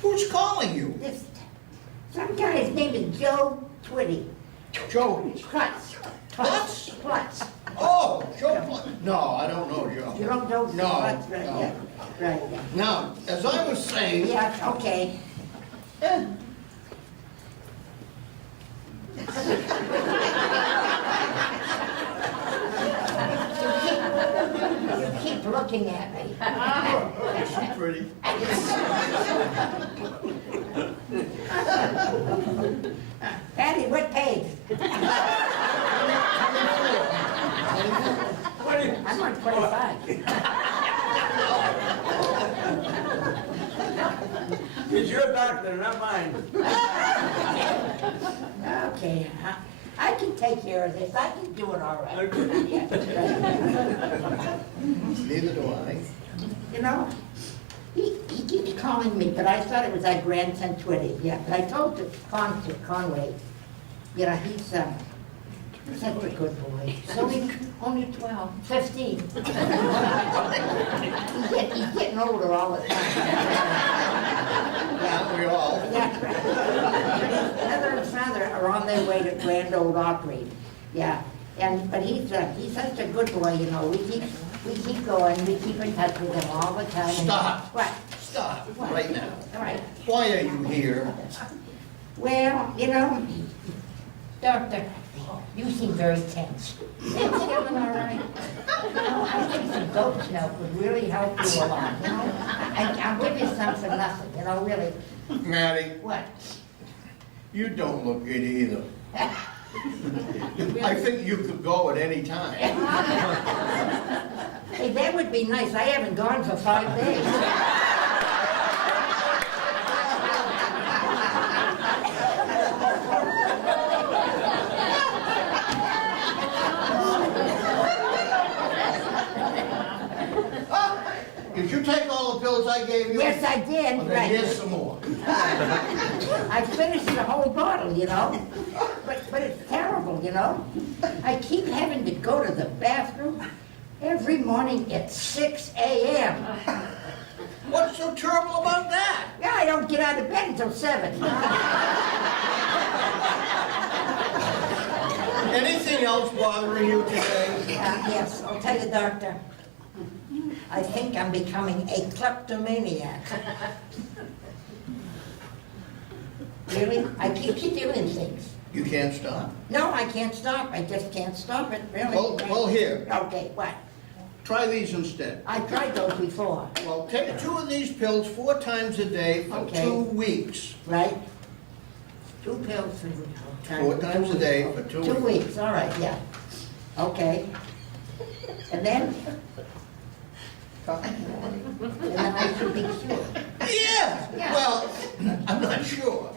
Who's calling you? This, some guy, his name is Joe Twitty. Joe. Klutz. Klutz? Klutz. Oh, Joe Klutz. No, I don't know Joe. You don't know No, Klutz, right? no. Yeah. Right, yeah. Now, as I was saying, Yeah, okay. You keep looking at me. she's pretty. Paddie, what page? I'm on 25. It's your doctor, not mine. Okay, I can take care of this. I can do it all right. Neither do I. You know, he keeps calling me, but I thought it was our grandson Twitty. Yeah, but I told Conway, you know, he's such a good boy. So he's only 12, 15. He's getting older all the time. Aren't we all? Yeah. Mother and father are on their way to Grand Old Opry. Yeah. But he's such a good boy, you know. We keep going. We keep in touch with him all the time. Stop. What? Stop, What? right now. All right. Why are you here? Well, you know, Doctor, you seem very tense. You feeling all right? You know, I think some goat's milk would really help you a lot, you know? I'll give you some for nothing, you know, really. Maddie, What? you don't look good either. I think you could go at any time. Hey, that would be nice. I haven't gone for 5 days. Did you take all the pills I gave you? Yes, I did, Well, then right. here's some more. I finished the whole bottle, you know? But it's terrible, you know? I keep having to go to the bathroom every morning at 6 a.m. What's so terrible about that? Yeah, I don't get out of bed until 7. Anything else bothering you today? Yes, I'll tell you, Doctor. I think I'm becoming a kleptomaniac. Really? I keep stealing things. You can't stop. No, I can't stop. I just can't stop it, really. Well, here, Okay, what? try these instead. I tried those before, Well, take 2 of these pills 4 times a day for Okay. 2 weeks. right? 2 pills for 4 times a day for 2 2 weeks. weeks, all right, yeah. Okay. And then? And then I should be cured. Yeah, Yeah. well, I'm not sure.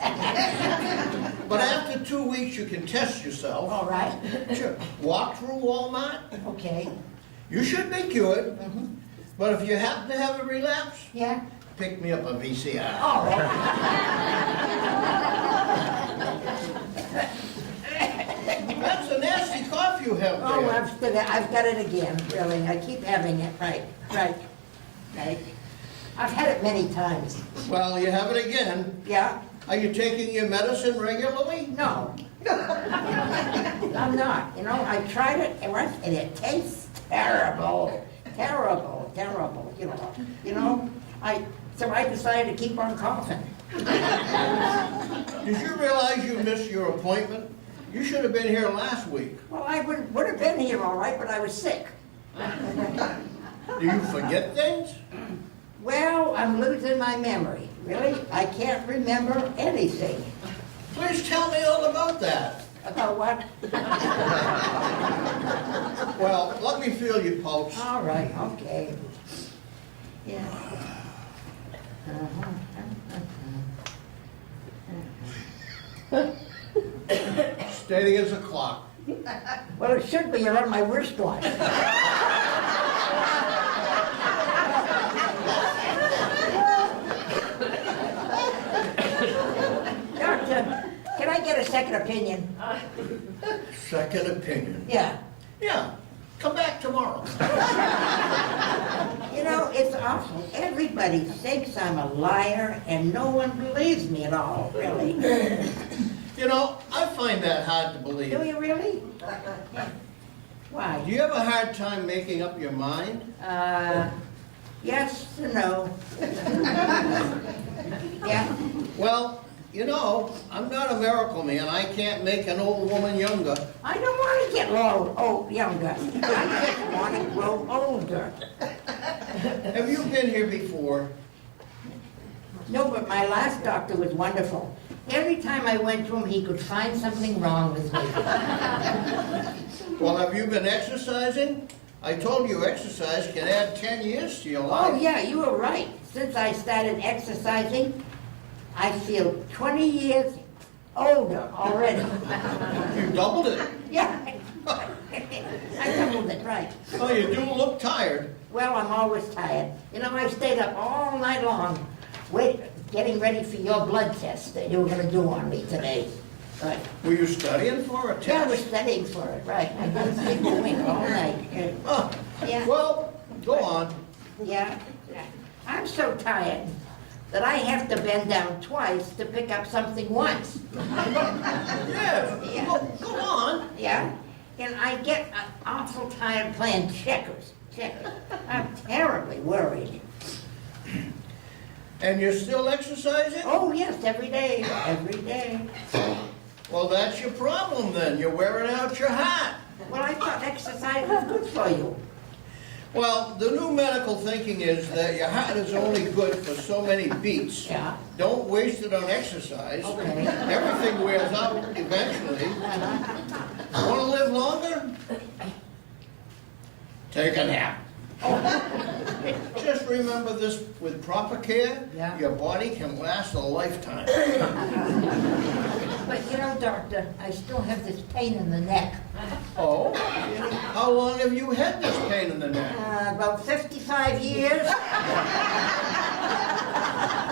But after 2 weeks, you can test yourself. All right, Sure. Walk through Walmart. okay, You should be cured. But if you happen to have a relapse, yeah. pick me up a VCR. All right. That's a nasty cough you have Oh, there. I've got it again, really. I keep having it, right. I've had it many times. Well, you have it again. Yeah? Are you taking your medicine regularly? No. I'm not. You know, I tried it once and it tastes terrible. Terrible, terrible, you know. So I decided to keep on coughing. Did you realize you missed your appointment? You should have been here last week. Well, I would have been here all right, but I was sick. Do you forget things? Well, I'm losing my memory. Really? I can't remember anything. Please tell me all about that. About what? Well, let me feel your pulse. All right, okay. Yeah. Steady as a clock. Well, it should be. You're on my wristwatch. second opinion. Second opinion. Yeah. Yeah, come back tomorrow. You know, it's awful. Everybody thinks I'm a liar, and no one believes me at all, really. You know, I find that hard to believe. Do you really? Why? Do you have a hard time making up your mind? Yes and no. Yeah. Well, you know, I'm not a miracle man. I can't make an old woman younger. I don't want to get younger. I just want to grow older. Have you been here before? No, but my last doctor was wonderful. Every time I went to him, he could find something wrong with me. Well, have you been exercising? I told you exercise can add 10 years to your life. Oh, yeah, you were right. Since I started exercising, I feel 20 years older already. You doubled it. Yeah. I doubled it, right. Oh, you do look tired. Well, I'm always tired. You know, I stayed up all night long, getting ready for your blood test that you were going to do on me today. Right. Were you studying for a test? Yeah, I was studying for it, right. I didn't sleep a wink all night. Oh, Yeah. well, go on. Yeah. I'm so tired that I have to bend down twice to pick up something once. Yeah, Yeah. go on. Yeah. And I get awful tired playing checkers. I'm terribly worried. And you're still exercising? Oh, yes, every day. Well, that's your problem then. You're wearing out your hat. Well, I thought exercise was good for you. Well, the new medical thinking is that your heart is only good for so many beats. Yeah. Don't waste it on exercise. Okay. Everything wears out eventually. Want to live longer? Take a nap. Just remember this, with proper care, Yeah. your body can last a lifetime. But you know, doctor, I still have this pain in the neck. Oh? How long have you had this pain in the neck? About 55 years.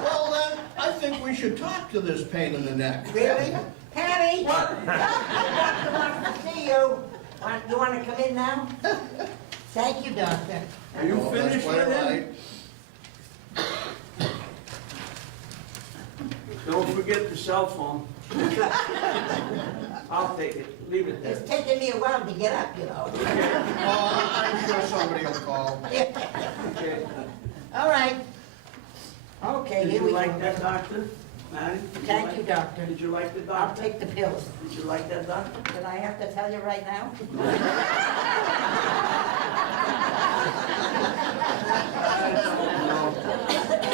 Well then, I think we should talk to this pain in the neck. Really? Patty! What? Doctor wants to see you. You want to come in now? Thank you, doctor. Are you Oh, that's finished quite with all it? right. Don't forget the cell phone. I'll take it, leave it there. It's taking me a while to get up, you know. Oh, I'm sure somebody will call. Okay. All right. Okay, Did here you we like go. that, doctor? Maddie? Did Thank like- you, doctor. Did you like the I'll doctor? take the pills. Did you like that, doctor? Did I have to tell you right now?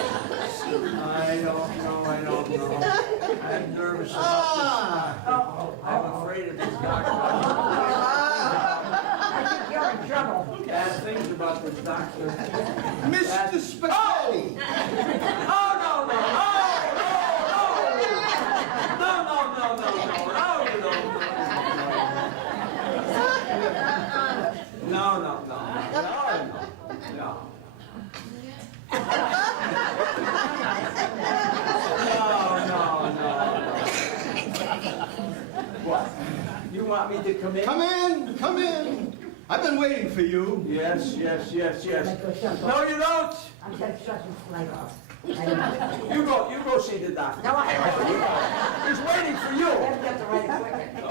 I don't know. I'm nervous about this. I'm afraid of this doctor. I think you're in trouble. Bad things about this doctor. Mr. Spaghetti! Oh, no, no, What? You want me to come in? Come in. I've been waiting for you. Yes. No, you don't. I'm going to shut his light off. You go see the doctor. No, I don't. He's waiting for you. I haven't got the right equipment.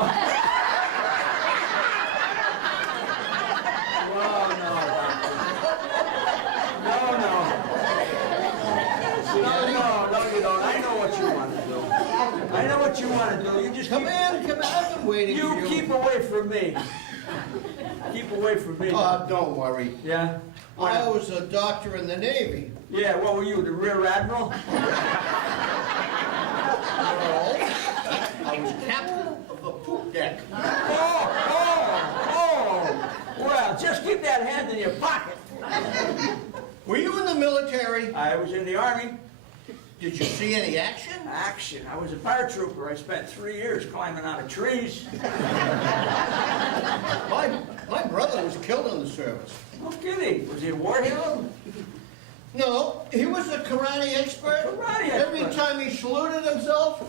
No, you don't. I know what you want to do. I know what you want to do. You just Come in. I've been waiting for you. You keep away from me. Keep away from me. Oh, don't worry. Yeah? I was a doctor in the Navy. Yeah, what were you, the rear admiral? I was captain of the poop deck. Well, just keep that hand in your pocket. Were you in the military? I was in the Army. Did you see any action? Action. I was a paratrooper. I spent 3 years climbing out of trees. My brother was killed in the service. No kidding. Was he a war hero? No, he was a karate expert. Karate Every expert. time he saluted himself,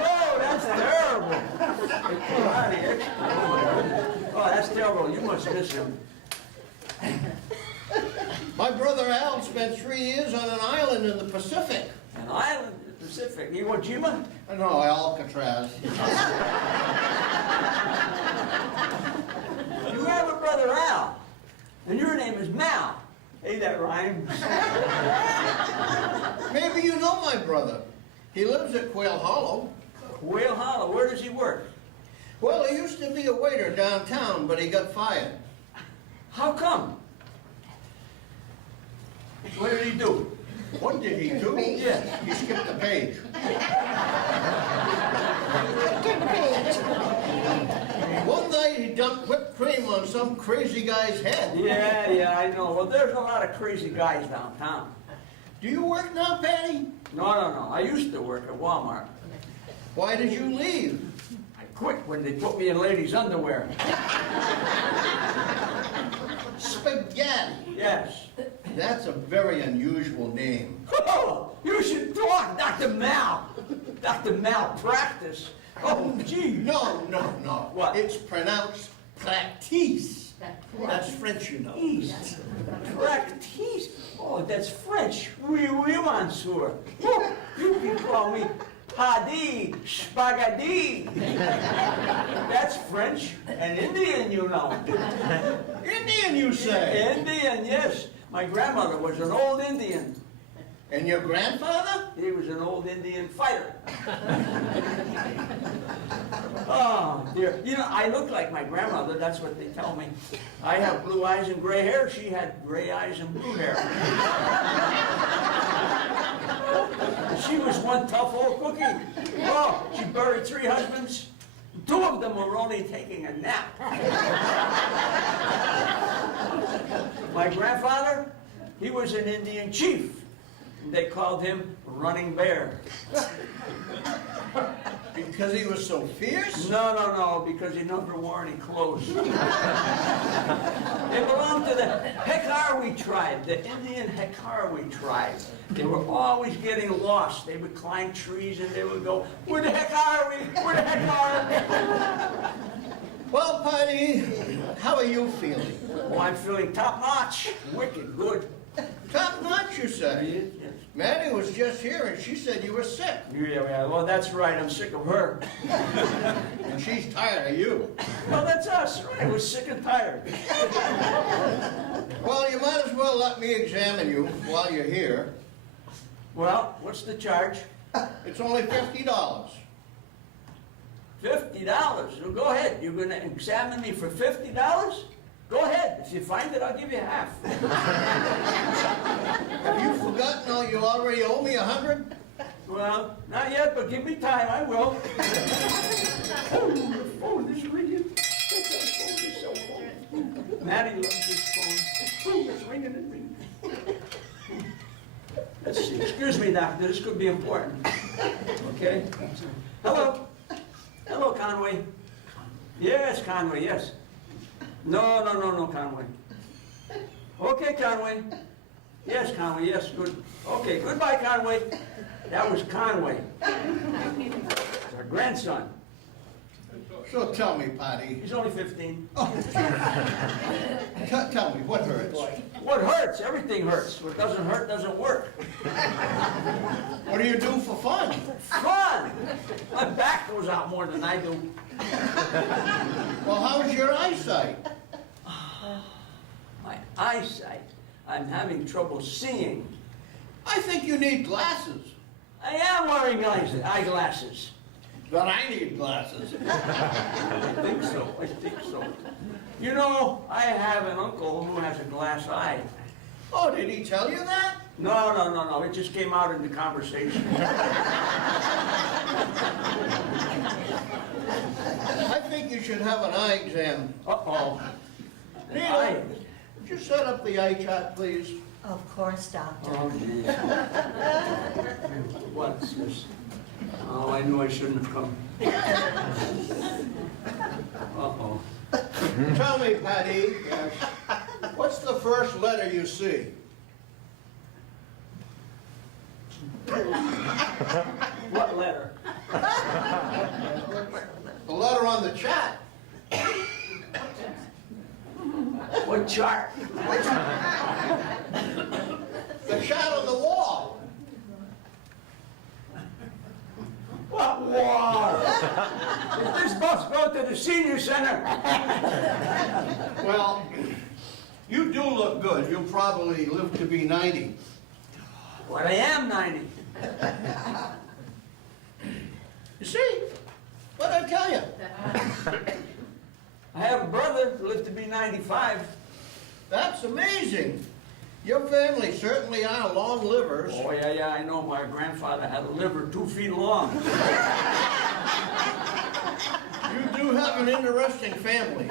Oh, that's terrible. Karate expert. Oh, that's terrible. You must miss him. my brother Al spent 3 years on an island in the Pacific. An island in the Pacific. Iwo Jima? No, Alcatraz. You have a brother Al, and your name is Mal. Hey, that rhymes. Maybe you know my brother. He lives at Quail Hollow. Whale Hollow, where does he work? Well, he used to be a waiter downtown, but he got fired. How come? What did he do? What did he do? Yeah. He skipped a page. One night he dumped whipped cream on some crazy guy's head. Yeah, I know. Well, there's a lot of crazy guys downtown. Do you work now, Paddie? No. I used to work at Walmart. Why did you leave? I quit when they put me in ladies' underwear. Spaghetti. Yes. That's a very unusual name. Oh, you should talk, Dr. Mal. Dr. Malpractice. Oh, gee. No. What? It's pronounced practice. That's French, you know. Practice. Oh, that's French. Oui, monsieur. Oh, you can call me Paddie Spaghetti. That's French and Indian, you know. Indian, you say? Indian, yes. My grandmother was an old Indian. And your grandfather? He was an old Indian fighter. Oh, dear. You know, I look like my grandmother, that's what they tell me. I have blue eyes and gray hair. She had gray eyes and blue hair. She was one tough old cookie. Oh, she buried 3 husbands. 2 of them were only taking a nap. My grandfather, he was an Indian chief. They called him Running Bear. Because he was so fierce? No, because he never wore any clothes. They belonged to the Heckarwe tribe, the Indian Heckarwe tribe. They were always getting lost. They would climb trees and they would go, "Where the heck are we? Where the heck are we?" Well, Paddie, how are you feeling? Oh, I'm feeling top notch. Wicked good. Top notch, you say? Yes. Maddie was just here and she said you were sick. Yeah, well, that's right. I'm sick of her. And she's tired of you. Well, that's us, right? We're sick and tired. Well, you might as well let me examine you while you're here. Well, what's the charge? It's only $50. $50. Well, go ahead. You're going to examine me for $50? Go ahead. If you find it, I'll give you half. Have you forgotten how you already owe me $100? Well, not yet, but give me time. I will. Oh, the phone is ringing. This cell phone. Maddie loves this phone. Oh, it's ringing and ringing. Let's see. Excuse me, doctor. This could be important. Okay? Hello. Hello, Conway. Yes, Conway, yes. No, Conway. Okay, Conway. Yes, Conway, yes, good. Okay, goodbye, Conway. That was Conway. Our grandson. So tell me, Paddie. He's only 15. Tell me, what hurts? What hurts? Everything hurts. What doesn't hurt doesn't work. What do you do for fun? Fun! My back goes out more than I do. Well, how's your eyesight? My eyesight. I'm having trouble seeing. I think you need glasses. I am wearing eyeglasses. But I need glasses. I think so. You know, I have an uncle who has a glass eye. Oh, did he tell you that? No. It just came out in the conversation. I think you should have an eye exam. Uh-oh. Neil, would you set up the eye chart, please? Of course, doctor. Oh, geez. What's this? Oh, I knew I shouldn't have come. Uh-oh. Tell me, Paddie, what's What's the first letter you see? What letter? The letter on the chart. What chart? The chart on the wall. What war? This bus go to the senior center. Well, you do look good. You'll probably live to be 90. But I am 90. You see? What'd I tell you? I have a brother who lived to be 95. That's amazing. Your family certainly are long livers. Oh, yeah, I know. My grandfather had a liver 2 feet long. You do have an interesting family.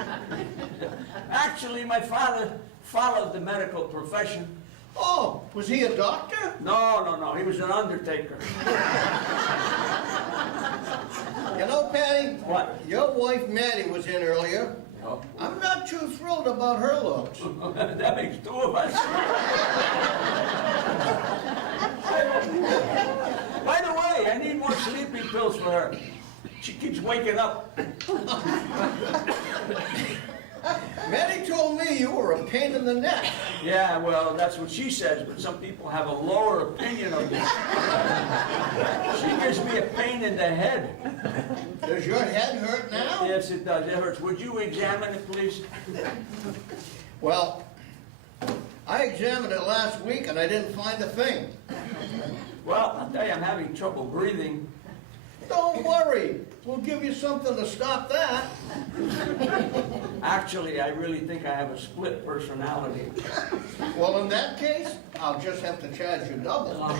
Actually, my father followed the medical profession. Oh, was he a doctor? No, he was an undertaker. You know, Paddie? What? Your wife Maddie was in earlier. Oh. I'm not too thrilled about her looks. That makes 2 of us. By the way, I need more sleeping pills for her. She keeps waking up. Maddie told me you were a pain in the neck. Yeah, well, that's what she says, but some people have a lower opinion of me. She gives me a pain in the head. Does your head hurt now? Yes, it does. It hurts. Would you examine it, please? Well, I examined it last week and I didn't find a thing. Well, I'll tell you, I'm having trouble breathing. Don't worry. We'll give you something to stop that. Actually, I really think I have a split personality. Well, in that case, I'll just have to charge you double.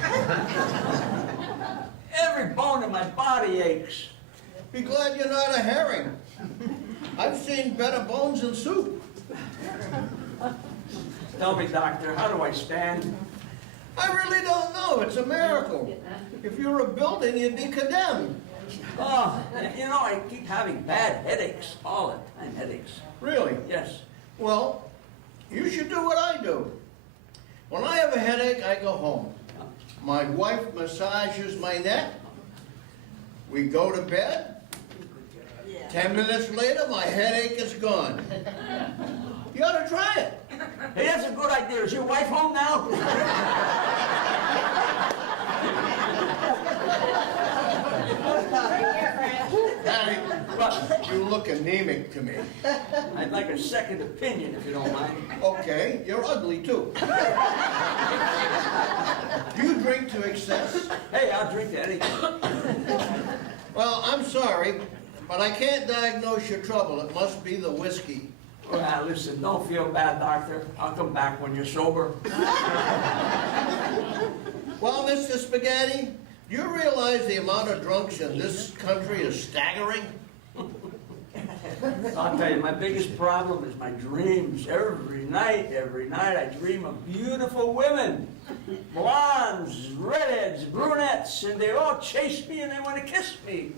Every bone in my body aches. Be glad you're not a herring. I've seen better bones in soup. Tell me, doctor, how do I stand? I really don't know. It's a miracle. If you were a building, you'd be condemned. Oh, you know, I keep having bad headaches, all the time headaches. Really? Yes. Well, you should do what I do. When I have a headache, I go home. My wife massages my neck. We go to bed. 10 minutes later, my headache is gone. You ought to try it. Hey, that's a good idea. Is your wife home now? Patty, you look anemic to me. I'd like a second opinion, if you don't mind. Okay, you're ugly too. Do you drink to excess? Hey, I'll drink to anything. Well, I'm sorry, but I can't diagnose your trouble. It must be the whiskey. Well, listen, don't feel bad, doctor. I'll come back when you're sober. Well, Mr. Spaghetti, do you realize the amount of drunks in this country is staggering? I'll tell you, my biggest problem is my dreams. Every night I dream of beautiful women. Blondes, redheads, brunettes, and they all chase me and they want to kiss me.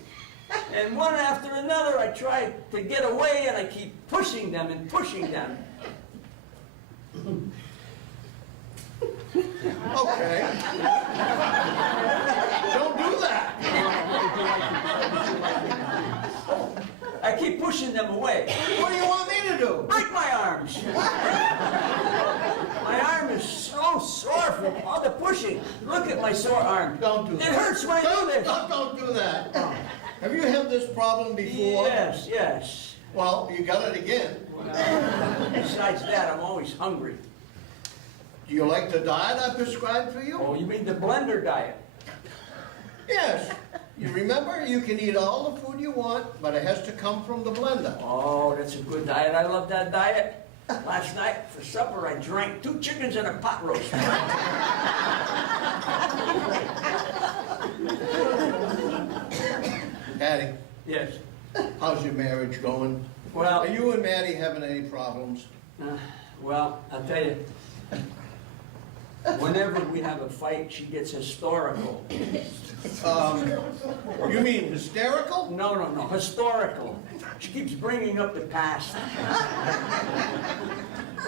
And one after another, I try to get away and I keep pushing them and pushing them. Okay. Don't do that. I keep pushing them away. What do you want me to do? Break my arms. My arm is so sore from all the pushing. Look at my sore arm. Don't do It that. hurts when I do this. Don't do that. Have you had this problem before? Yes. Well, you got it again. Besides that, I'm always hungry. Do you like the diet I prescribed for you? Oh, you mean the blender diet? Yes. You remember, you can eat all the food you want, but it has to come from the blender. Oh, that's a good diet. I love that diet. Last night for supper, I drank 2 chickens and a pot roast. Patty, Yes. how's your marriage going? Well, Are you and Maddie having any problems? well, I'll tell you. Whenever we have a fight, she gets historical. You mean hysterical? No, historical. She keeps bringing up the past.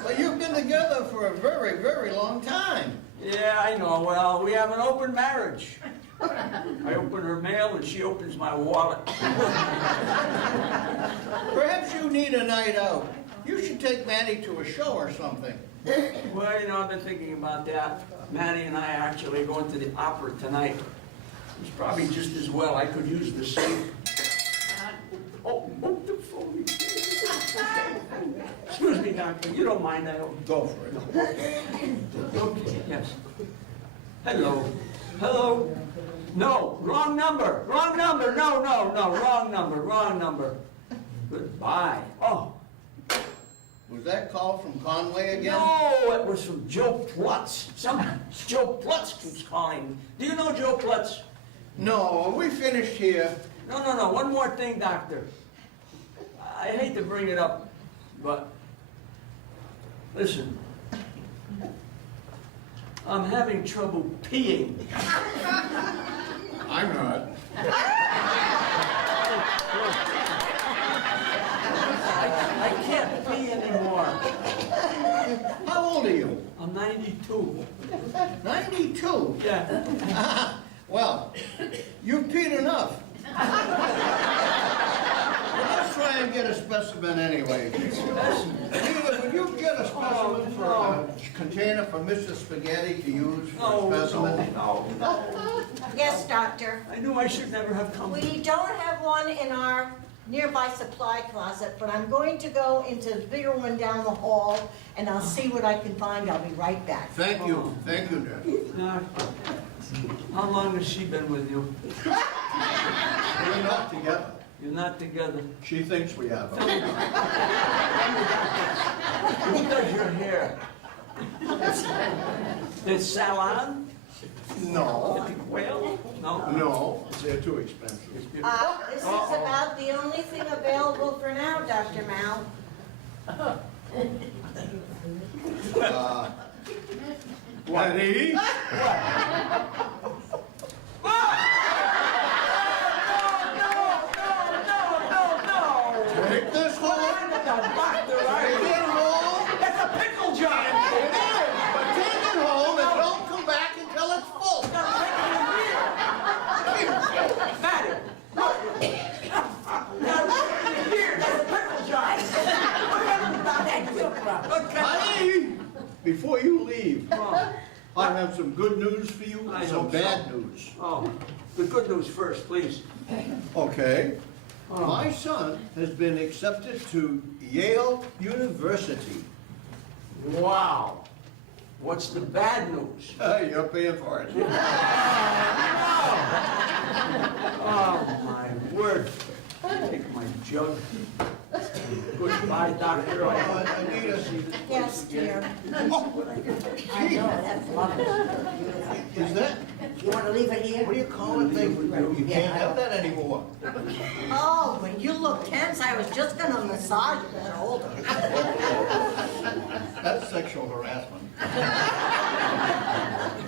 Well, you've been together for a very, very long time. Yeah, I know. Well, we have an open marriage. I open her mail and she opens my wallet. Perhaps you need a night out. You should take Maddie to a show or something. Well, you know, I've been thinking about that. Maddie and I are actually going to the opera tonight. It's probably just as well. I could use the seat. Oh, the phone. Excuse me, doctor. You don't mind, I hope. Go for it. Okay, yes. Hello. Hello? No, wrong number. Wrong number. No, wrong number. Wrong number. Goodbye. Oh. Was that call from Conway again? No, it was from Joe Plutz. Joe Plutz keeps calling. Do you know Joe Plutz? No, we finished here. No. One more thing, doctor. I hate to bring it up, but listen. I'm having trouble peeing. I'm not. I can't pee anymore. How old are you? I'm 92. 92? Yeah. Well, you've peed enough. Well, let's try and get a specimen anyway. Peter, would you get a specimen for a container for Mrs. Spaghetti to use for a specimen? No. Yes, doctor. I knew I should never have come. We don't have one in our nearby supply closet, but I'm going to go into the bigger one down the hall, and I'll see what I can find. I'll be right back. Thank you, Nurse. How long has she been with you? We're not together. You're not together. She thinks we have. Who does your hair? The salon? No, The whale? No. no, they're too expensive. This is about the only thing available for now, Dr. Mal. Maddie? Take this home. Take it home. That's a pickle jar! It is, but take it home and don't come back until it's full. Maddie! Look! Here, that's a pickle jar! Look, Honey, before you leave, I have some good news for you I and some hope so. bad news. Oh, the good news first, please. Okay. My son has been accepted to Yale University. Wow. What's the bad news? You're paying for it. Oh, my word. Take my jug. Goodbye, doctor. Anita, Yes, dear. I know, that's lovely. is that, You want to leave it here? what do you call it? You can't have that anymore. Oh, but you look tense. I was just gonna massage your shoulder. That's sexual harassment.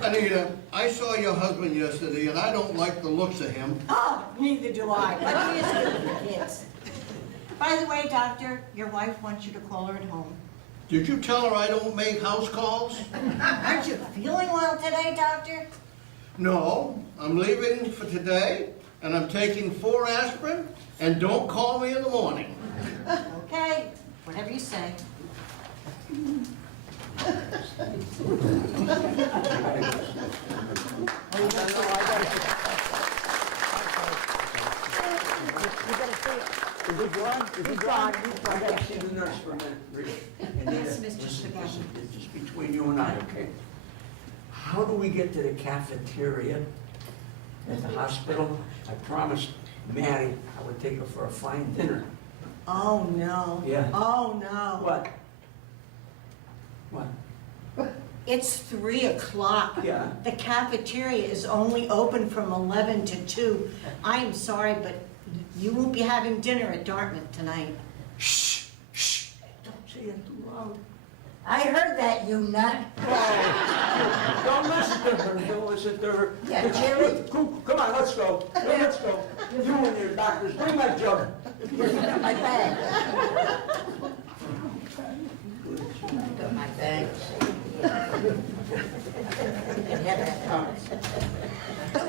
Anita, I saw your husband yesterday and I don't like the looks of him. Oh, neither do I. But he is good for the kids. By the way, doctor, your wife wants you to call her at home. Did you tell her I don't make house calls? Aren't you feeling well today, doctor? No, I'm leaving for today and I'm taking 4 aspirin and don't call me in the morning. Okay, whatever you say. Is it gone? Is it gone? I gotta see the nurse for a minute, Rita. Yes, Mr. Spaghetti. It's just between you and I, okay? How do we get to the cafeteria at the hospital? I promised Maddie I would take her for a fine dinner. Oh, no. Yeah. Oh, no. What? What? It's 3 o'clock. Yeah. The cafeteria is only open from 11 to 2. I am sorry, but you won't be having dinner at Dartmouth tonight. Shh, shh, don't say it too loud. I heard that, you nut. Don't listen to her, don't listen to her. Yeah, Jerry. Come on, let's go, let's go. You and your doctors, bring my jug. My bag. Good Thanks.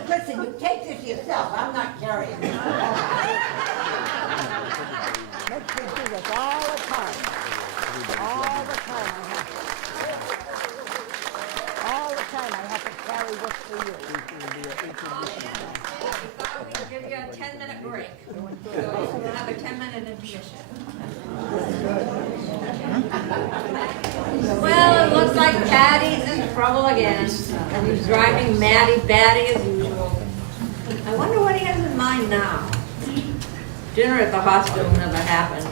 Listen, you take this yourself, I'm not carrying it. Makes me do this all the time. All the time I have to. All the time I have to carry this for you. We thought we'd give you a 10-minute break. So we'll have a 10-minute intermission. Well, it looks like Paddie's in trouble again, and he's driving Maddie batty as usual. I wonder what he has in mind now. Dinner at the hospital never happened,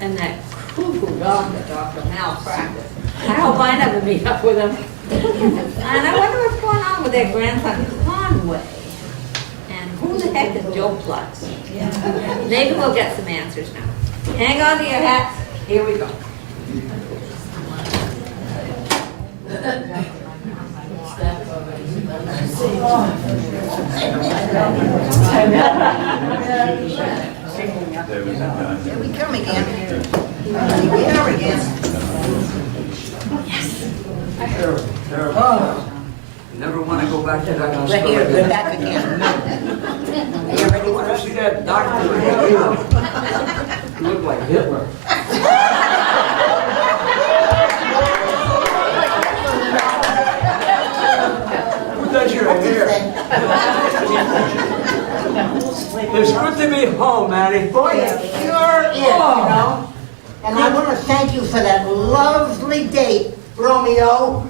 and that cuckoo dog that Dr. malpracticed. I hope I never meet up with him. And I wonder what's going on with their grandson, Conway. And who the heck is Joe Plutz? Maybe we'll get some answers now. Hang on to your hats. Here we go. Here we come again. Here we are again. Terrible. Never want to go back to that We're hospital here, we're again. back again. Are you ready for us? See that doctor again? You look like Hitler. Who does your hair? It's good to be home, Maddie. Boy, it sure is, you know. And I want to thank you for that lovely date, Romeo.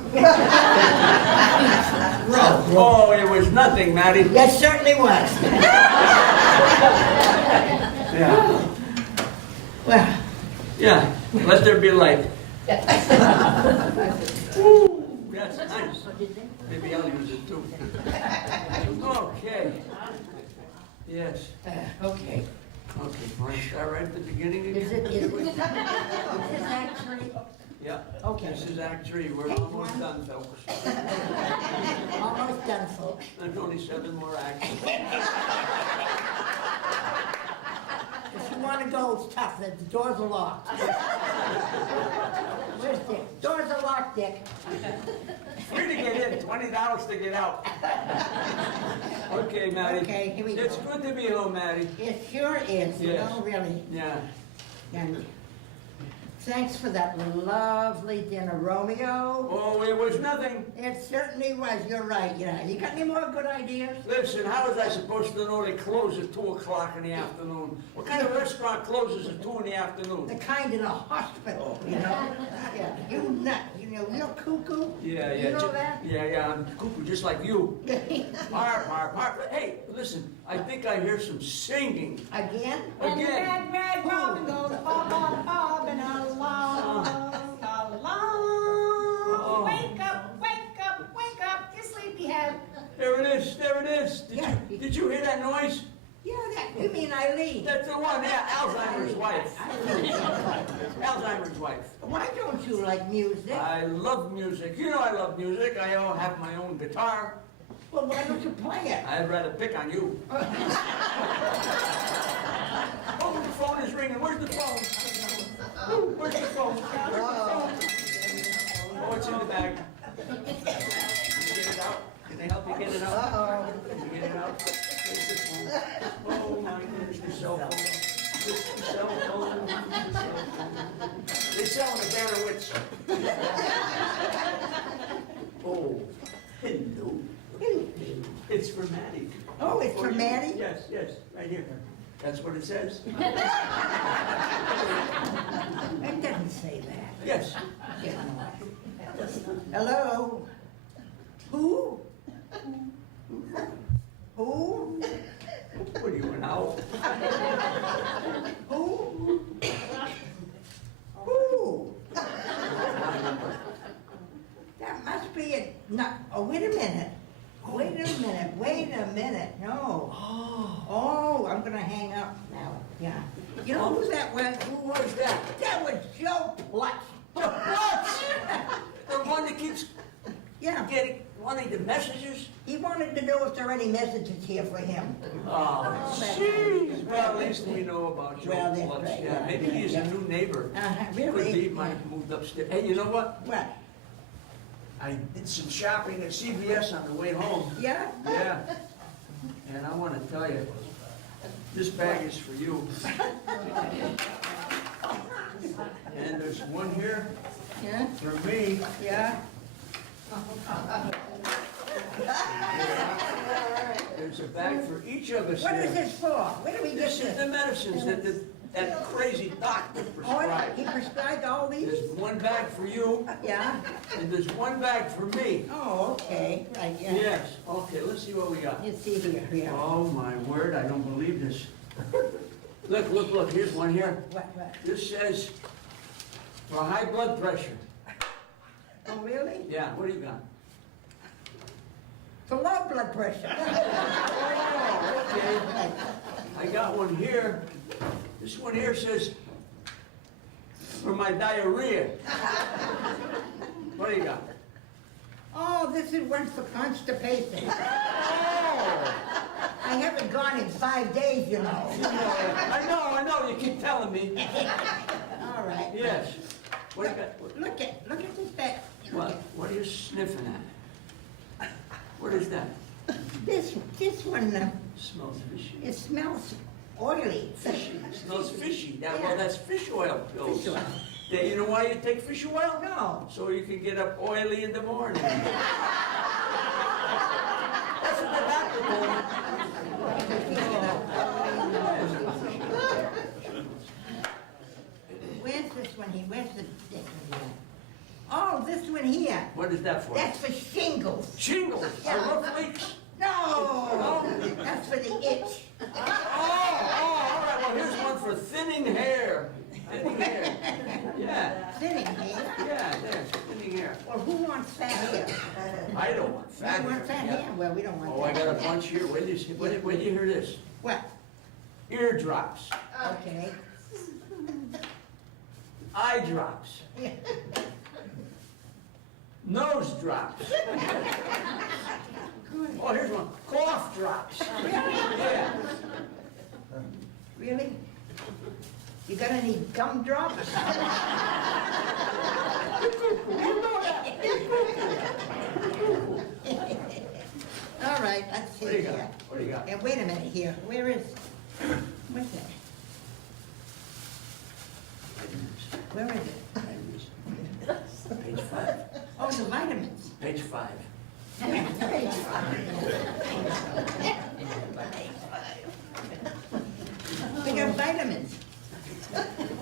Oh, it was nothing, Maddie. Yes, certainly was. Yeah. Well, Yeah, let there be light. Ooh, that's nice. Maybe I'll use it too. Okay. Yes. okay. Okay, want to start right at the beginning again? Is this actually, Yeah. okay, This is Act 3. We're almost done, folks. almost done, folks. There's only 7 more acts. If you want to go, it's tough, the doors are locked. Where's Dick? Doors are locked, Dick. Free to get in, $20 to get out. Okay, Maddie. Okay, here we go. It's good to be home, Maddie. It sure is, you Yes. know, really. Yeah. And thanks for that lovely dinner, Romeo. Oh, it was nothing. It certainly was, you're right, yeah. You got any more good ideas? Listen, how was I supposed to know they close at 2 o'clock in the afternoon? What kind of restaurant closes at 2 in the The afternoon? kind in a hospital, you know? Yeah, you nut, you know, you're cuckoo. Yeah, You know ju- that? Yeah, I'm cuckoo just like you. Harp. Hey, listen, I think I hear some singing. Again? And the Again. red, red robin goes bob, bob, bobbing along, along. Wake up, wake up, wake up, you sleepyhead. There it is, there it is. Yeah. Did you hear that noise? Yeah, that, you mean Eileen? That's the one, yeah, Alzheimer's wife. Eileen. Alzheimer's wife. Why don't you like music? I love music. You know I love music. I have my own guitar. Well, why don't you play it? I'd rather pick on you. Oh, the phone is ringing. Where's the phone? Ooh, where's the phone? Oh, it's in the bag. Can you get it out? Can they help you get it out? Can you get it out? Where's the phone? Oh my goodness, the cell phone. The cell phone. The cell phone. They sell them at Danowitz. Oh, hello. It's for Maddie. Oh, it's for Maddie? Yes, right here. That's what it says. It doesn't say that. Yes. Hello? Who? Who? What are you, an owl? Who? Who? That must be it. Not, oh, wait a minute. Wait a minute. No. Oh, I'm gonna hang up now. Yeah. You know who that was? Who was that? That was Joe Plutz. The Plutz! The one that keeps Yeah. getting, wanting the messages? He wanted to know if there are any messages here for him. Oh, jeez. Well, at least we know about Joe Well, that's Clutch. right, Yeah, yeah, maybe yeah, he's yeah. a new neighbor. Really? Could be, might have moved upstairs. Hey, you know what? What? I did some shopping at CVS on the way home. Yeah? Yeah. And I want to tell you, this bag is for you. And there's one here Yeah? for me. Yeah? There's a bag for each of us What is here. this for? Where do we get This is this? the medicines that crazy doctor Oh, he prescribed. prescribed all these? There's one bag for you, Yeah? and there's one bag for me. Oh, okay, right, yeah. Yes, okay, let's see what we got. You see here, yeah. Oh, my word, I don't believe this. Look, here's one here. What? This says for high blood pressure. Oh, really? Yeah, what do you got? For low blood pressure. Okay, I got one here. This one here says for my diarrhea. What do you got? Oh, this is one for constipation. Oh, I haven't gone in 5 days, you know. I know, you keep telling me. All right. Yes. What do you got? Look at this bag. What are you sniffing at? What is that? This one, Smells fishy. it smells oily. Fishy. Smells fishy. Well, Yeah. that's fish oil pills. Fish oil. Yeah, you know why you take fish oil? No. So you can get up oily in the morning. That's what the doctor told me. Where's this one here? Where's this one here? Oh, this one here. What is that for? That's for shingles. Shingles. Yeah. Roof leaks. No, that's for the itch. All right. Well, here's one for thinning hair. Thinning hair. Yeah. Thinning hair. Yeah, there's thinning hair. Well, who wants fat hair? I don't want fat You hair. want fat Yeah. hair? Well, we don't want Oh, I that. got a bunch here. Where do you hear this? What? Eardrops. Okay. Eye drops. Yeah. Nose drops. Oh, here's one. Cough drops. Yeah. Really? You got any gumdrops? All right, let's see What do you got? here. What do you got? And wait a minute here. Where is, what's that? Where is it? Page 5. Oh, the vitamins. Page 5. We got vitamins.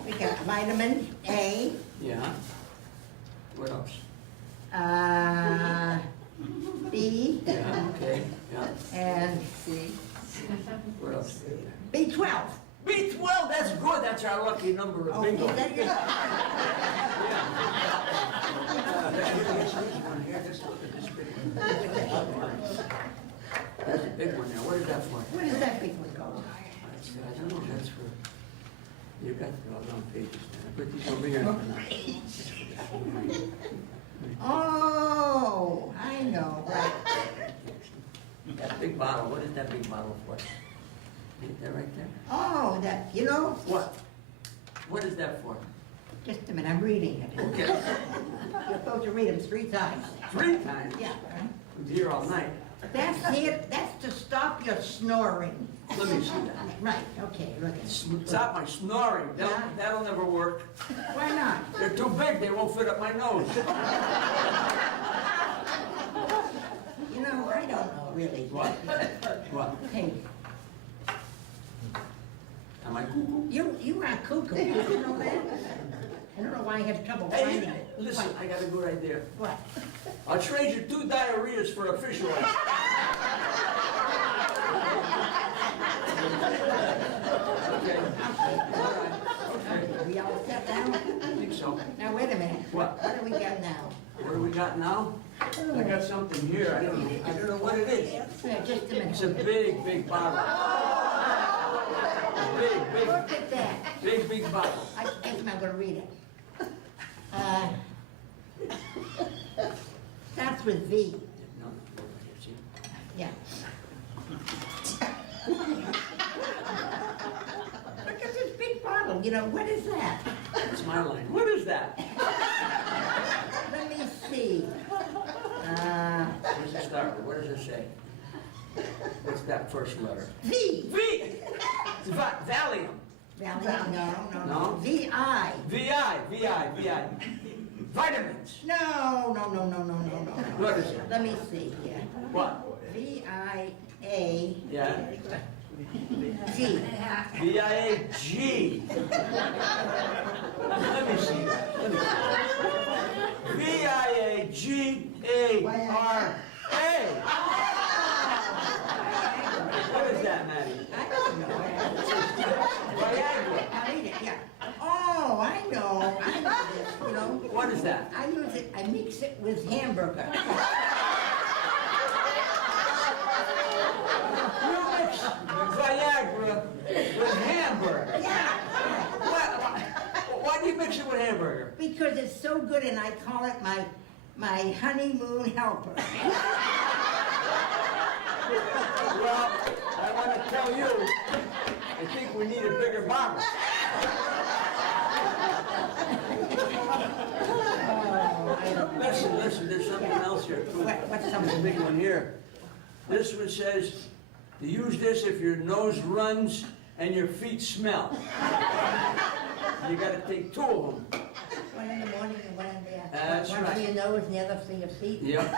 We got vitamin A, Yeah. What else? B, Yeah, okay. Yeah. and What else? B12. B12, that's good. That's our lucky number of Oh, bingo. is that your? There's one here. Just look at this big one. That's a big one now. What is that for? Where does that big one go? I don't know. That's for. You got the doggone pages. I put these over here. Oh, I know, right. That big bottle. What is that big bottle for? Ain't that right there? Oh, that, you know, What? What is that for? just a minute, I'm reading it. Okay. You're supposed to read them 3 times. 3 times. Yeah. I'm here all night. That's to stop your snoring. Let me see that. Right, okay, look at it. Stop my snoring. That'll never work. Why not? They're too big. They won't fit up my nose. You know, I don't know really. What? What? Hey, Am I cuckoo? you are cuckoo, you know that? I don't know why I have trouble Hey, finding it. listen, I got a good idea. What? I'll trade you 2 diarrheas for a fish oil. Okay. All right. Okay. We all set down? I think so. Now, wait a minute. What? What do we got now? What do we got now? I got something here. I don't know what it is. Just a It's a minute. big bottle. Big, Look at that. big bottle. I guess I'm gonna read it. Starts with V. No, you know, what is that? That's my line. What is that? Let me see. What does it start with? What does it say? What's that first letter? V. V! Valium. Valium, no. No? V-I. VI. Vitamins. No. What is it? Let me see here. What? V-I-A-G. Yeah. V-I-A-G. Let me see that. V-I-A-G-A-R-A. What is that, Maddie? I don't know. Viagra. I read it, yeah. Oh, I know this, you know. What is that? I use it, I mix it with hamburger. You mix Viagra with hamburger. Yeah, Why do you mix it with hamburger? because it's so good and I call it my honeymoon helper. Well, I want to tell you, I think we need a bigger bottle. Listen, there's something else here too. What's There's a something? big one here. This one says, to use this if your nose runs and your feet smell. You gotta take 2 of them. One in the morning and one in the That's one right. for your nose and the other for your feet. Yep.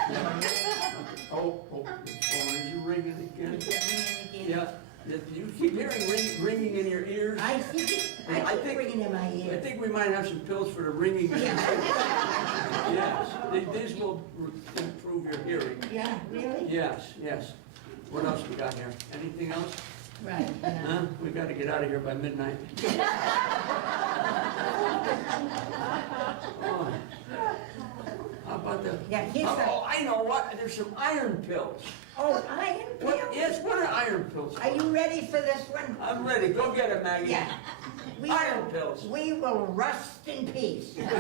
Oh, the phone is ringing again. Yeah. You keep hearing ringing in your ears. I think it, I keep ringing in my I ears. think we might have some pills for the ringing. Yes, these will improve your hearing. Yeah, really? Yes. What else we got here? Anything else? Right. Yeah. Huh? We gotta get out of here by midnight. Oh. How about the? Yeah, here's Oh, I know what. There's some iron pills. Oh, iron What? pills? Yes. What are iron pills? Are you ready for this one? I'm ready. Go get it, Maggie. Yeah. Iron pills. We will rust in peace. They got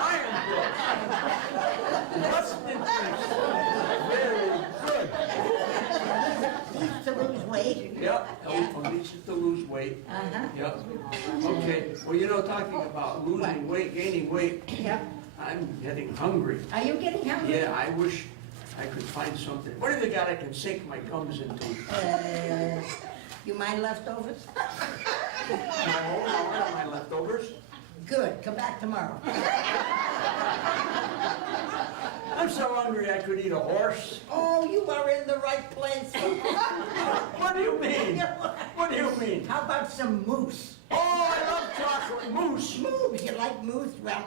iron pills. Rust in peace. Very good. These to lose weight. Yep. Oh, these is to lose weight. Uh-huh. Yep. Okay. Well, talking about losing weight, gaining weight, Yep. I'm getting hungry. Are you getting hungry? Yeah, I wish I could find something. What have you got I can sink my gums into? You mind leftovers? No, I don't mind leftovers. Good, come back tomorrow. I'm so hungry I could eat a horse. Oh, you are in the right place. What do you mean? What do you mean? How about some moose? Oh, I love chocolate mousse. Moose, you like moose? Well,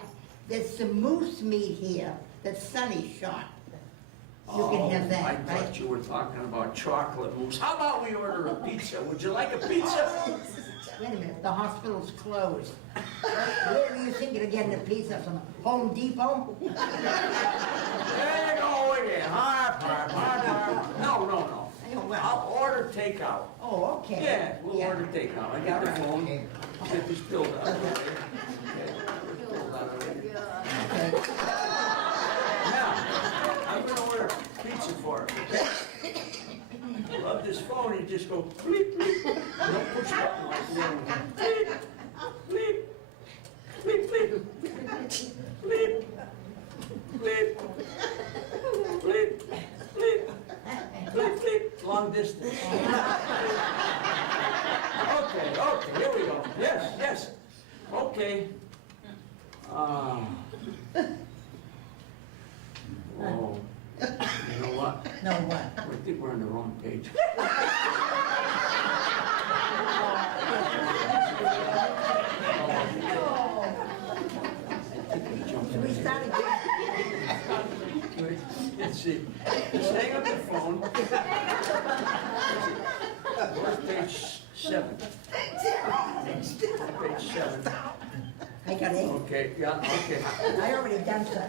there's some moose meat here that Sonny shot. You can have that, I right? thought you were talking about chocolate mousse. How about we order a pizza? Would you like a pizza? Wait a minute, the hospital's closed. Where are you thinking of getting a pizza from? Home Depot? There you go again. Harp. No. Well. I'll order takeout. Oh, okay. Yeah, we'll order takeout. I got the phone. Get this filled out. Okay. Filled out already. Okay. Now, I'm gonna order pizza for it. Love this phone, you just go bleep, bleep. No push button like the other one. Bleep, bleep, bleep, bleep, bleep, bleep, bleep, bleep, bleep. Long distance. Okay, here we go. Yes. Okay. Oh. You know what? No, what? I think we're on the wrong page. Should we start again? Let's see. Just hang up the phone. Where's page 7? Page 7. I got 8. Okay, yeah, okay. I've already done some.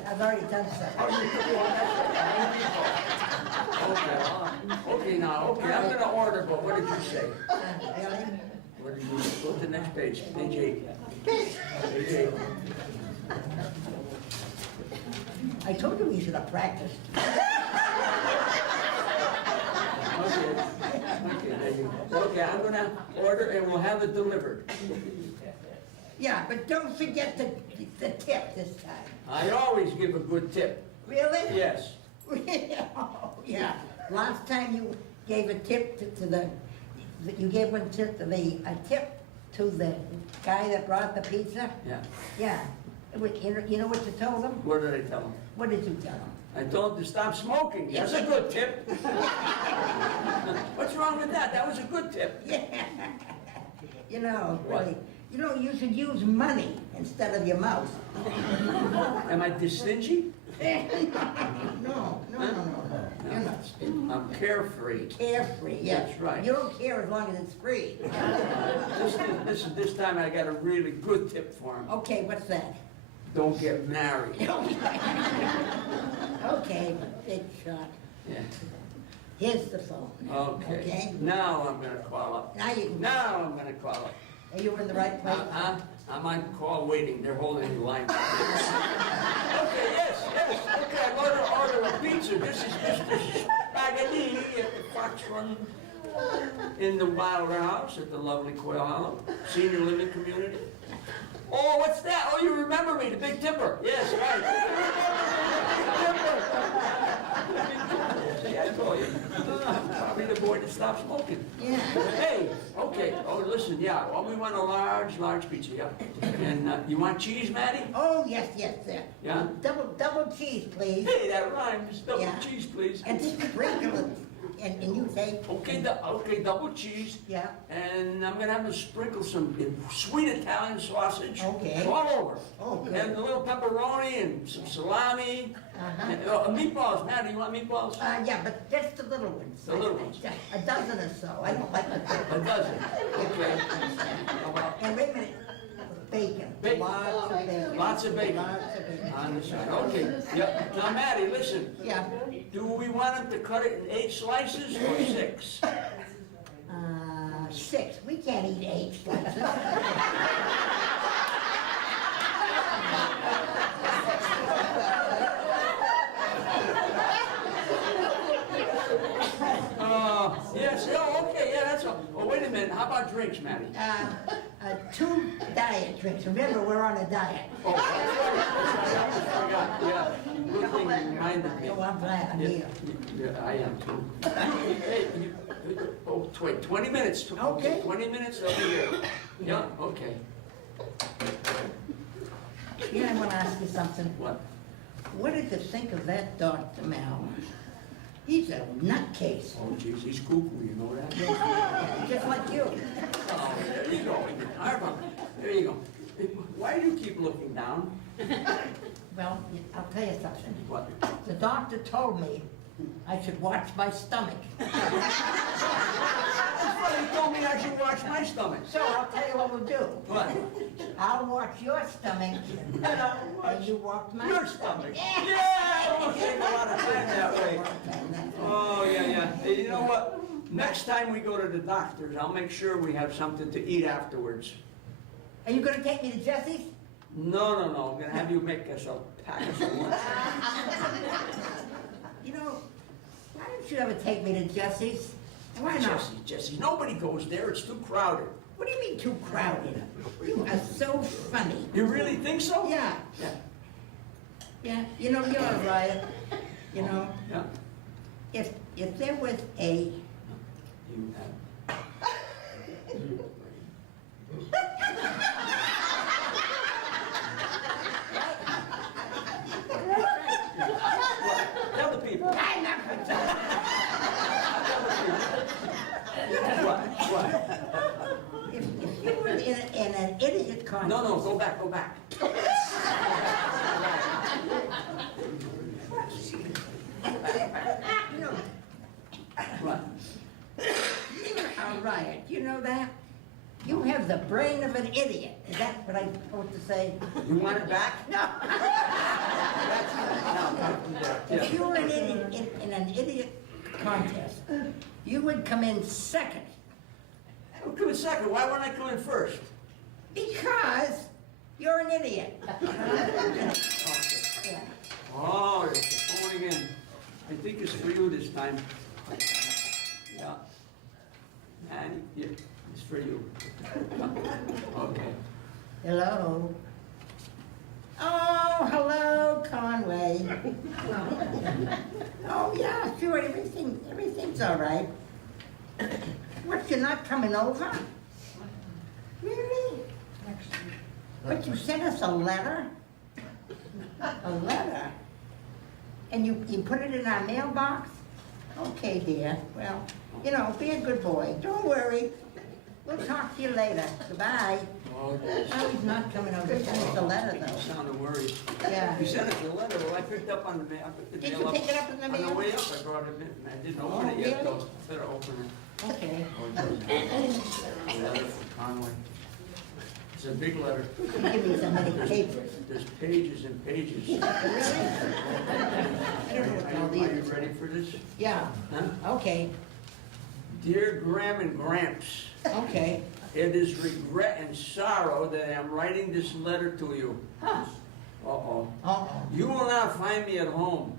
Okay, now, I'm gonna order, but what did you say? Really? What did you, go to the next page, page 8. Page 8. I told you we should have practiced. Okay, there you go. Okay, I'm gonna order and we'll have it delivered. Yeah, but don't forget the tip this time. I always give a good tip. Really? Yes. Oh, yeah. Last time you gave a tip to the, you gave a tip to the guy that brought the pizza? Yeah. Yeah. You know what you told him? What did I tell him? What did you tell him? I told him to stop smoking. That's a good tip. What's wrong with that? That was a good tip. Yeah. You know, What? really, you should use money instead of your mouth. Am I stingy? No. You're not stingy. I'm carefree. Carefree, yes. That's right. You don't care as long as it's free. This time I got a really good tip for him. Okay, what's that? Don't get married. Okay, big shot. Yeah. Here's the phone. Okay. Now I'm gonna call up. Now you can. Now I'm gonna call up. Are you in the right place? I'm on call waiting. They're holding the line. Okay, yes. Okay, I'm going to order a pizza. This is Mr. Spaghetti at the Fox Run in the Wilder House at the lovely Quail Hollow Senior Living Community. Oh, what's that? Oh, you remember me, the Big Tipper. Yes, right. See, I told you. Probably the boy that stopped smoking. Yeah. Hey, okay. Oh, listen, yeah. Well, we want a large pizza, yeah. And you want cheese, Maddie? Oh, yes, sir. Yeah. Double cheese, please. Hey, that rhymes. Double Yeah. cheese, please. And sprinkle it. And you say? Okay, double cheese. Yeah. And I'm gonna have to sprinkle some sweet Italian sausage. Okay. All over. Oh, good. And a little pepperoni and some salami. Uh-huh. And, meatballs, Maddie, you want meatballs? Yeah, but just the little ones. The little ones. Just a dozen or so. I don't like the big A dozen. Okay. And wait a minute. Bacon. Bacon. Lots of bacon. Lots of bacon. Lots of bacon. On the side, okay. Yep. Now, Maddie, listen. Yeah. Do we want him to cut it in 8 slices or 6? 6. We can't eat 8 slices. Yes, oh, okay, yeah, that's all. Oh, wait a minute, how about drinks, Maddie? 2 diet drinks. Remember, we're on a diet. Oh, that's right, I almost forgot, yeah. Good thing you reminded me. Oh, I'm glad I'm Yeah, here. yeah, I am too. Hey, wait, 20 minutes. Okay. 20 minutes, I'll be here. Yeah, okay. Yeah, I want to ask you something. What? What did you think of that Dr. Mal? He's a nutcase. Oh, jeez, he's cuckoo, you know that? Just like you. Oh, there you go. There you go. Why do you keep looking down? Well, I'll tell you something. What? The doctor told me I should watch my stomach. That's what he told me I should watch my stomach. So I'll tell you what we'll do. What? I'll watch your stomach, And I'll watch and you watch my your stomach. Yeah, we'll save a lot of time that way. Oh, yeah. Hey, you know what? Next time we go to the doctor's, I'll make sure we have something to eat afterwards. Are you gonna take me to Jesse's? No. I'm gonna have you make us a pack of some lunch. You know, why don't you ever take me to Jesse's? Why not? Jesse, nobody goes there. It's too crowded. What do you mean too crowded? You are so funny. You really think so? Yeah. Yeah. Yeah, you know, you're a riot. You know, Yeah. if there was a, You have. Tell the people. I'm not gonna tell What? you. If you were in an idiot contest. No, go back. You know, What? you're a riot, you know that? You have the brain of an idiot. Is that what I'm supposed to say? You want it back? No. If Yeah. you were an idiot in an idiot contest, you would come in second. I'll come in second. Why wouldn't I come in first? Because you're an idiot. Yeah. Oh, it's the phone again. I think it's for you this time. Yeah. Annie, here, it's for you. Okay. Hello. Oh, hello, Conway. Oh, yeah, sure, everything's all right. What, you're not coming over? Really? But you sent us a letter? A letter? And you put it in our mailbox? Okay, dear, well, you know, be a good boy. Don't worry. We'll talk to you later. Goodbye. Oh, yes. Oh, he's not coming over. He sent us a letter, You though. sounded worried. Yeah. You sent us a letter, well, I picked up on the mail. I picked the Did mail you up. pick it up in the On mail? the way up, I brought it in, and I didn't open Oh, it yet, really? though. Better open it. Okay. Oh, it doesn't. A letter from Conway. It's a big letter. Give me some many papers. There's pages and pages. Really? I don't know what all Are these you are. ready for this? Yeah, Huh? okay, Dear Graham and Gramps, okay. it is regret and sorrow that I am writing this letter to you. Huh. Uh-oh. Uh-oh. You will not find me at home.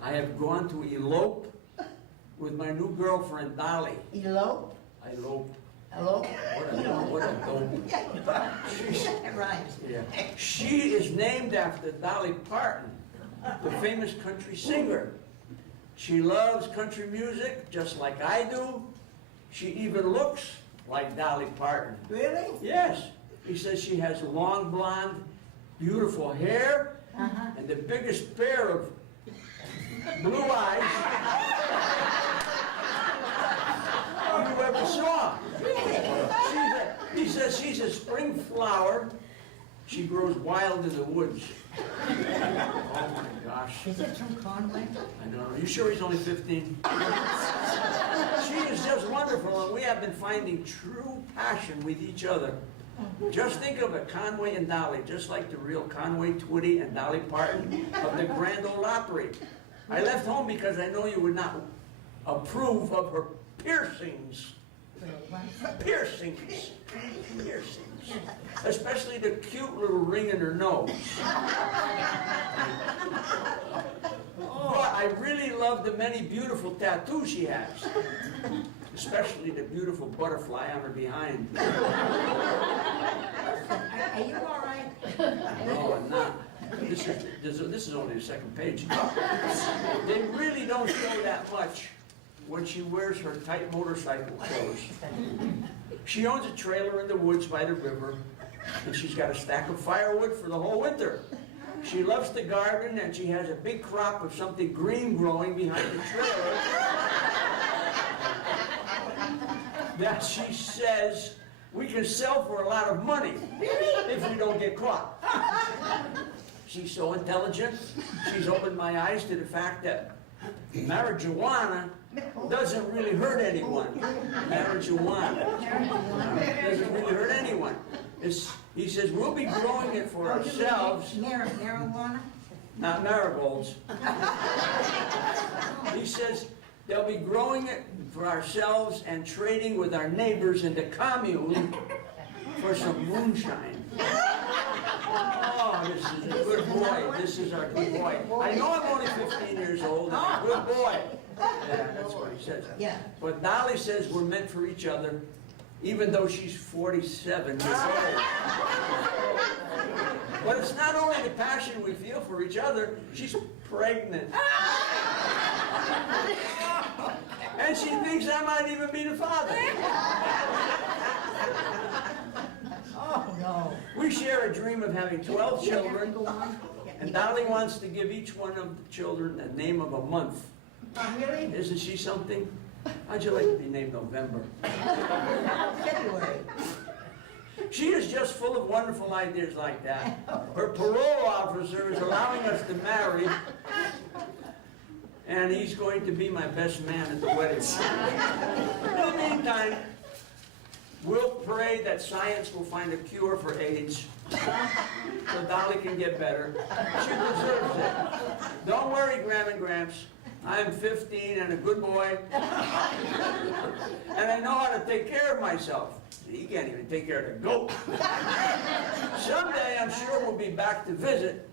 I have gone to elope with my new girlfriend, Dolly. Elope? Elope. Hello? What a dope. That rhymes. Yeah. She is named after Dolly Parton, the famous country singer. She loves country music just like I do. She even looks like Dolly Parton. Really? Yes. He says she has long blonde, beautiful hair, Uh-huh. and the biggest pair of blue eyes you ever saw. He says she's a spring flower. She grows wild in the woods. Oh my gosh. Is it from Conway? I don't know. You sure he's only 15? She is just wonderful, and we have been finding true passion with each other. Just think of it, Conway and Dolly, just like the real Conway Twitty and Dolly Parton of the Grand Ole Opry. I left home because I know you would not approve of her piercings. Piercings. Piercings. Especially the cute little ring in her nose. But I really love the many beautiful tattoos she has. Especially the beautiful butterfly on her behind. Are you all right? No, I'm not. This is only the second page. They really don't show that much when she wears her tight motorcycle clothes. She owns a trailer in the woods by the river, and she's got a stack of firewood for the whole winter. She loves to garden, and she has a big crop of something green growing behind the trailer that she says we can sell for a lot of money if we don't get caught. She's so intelligent, she's opened my eyes to the fact that marijuana doesn't really hurt anyone. Marijuana doesn't really hurt anyone. He says, we'll be growing it for ourselves, Marijuana? not marigolds. He says, they'll be growing it for ourselves and trading with our neighbors in the commune for some moonshine. Oh, this is a good boy. This is our good boy. I know I'm only 15 years old, and a good boy. Yeah, that's what he says. Yeah. But Dolly says we're meant for each other, even though she's 47 years old. But it's not only the passion we feel for each other, she's pregnant. And she thinks I might even be the father. Oh, no. We share a dream of having 12 children, and Dolly wants to give each one of the children the name of a month. Really? Isn't she something? How'd you like to be named November? February. She is just full of wonderful ideas like that. Her parole officer is allowing us to marry, and he's going to be my best man at the wedding. In the meantime, we'll pray that science will find a cure for AIDS so Dolly can get better. She deserves it. Don't worry, Graham and Gramps. I'm 15 and a good boy. And I know how to take care of myself. He can't even take care of the goat. Someday, I'm sure we'll be back to visit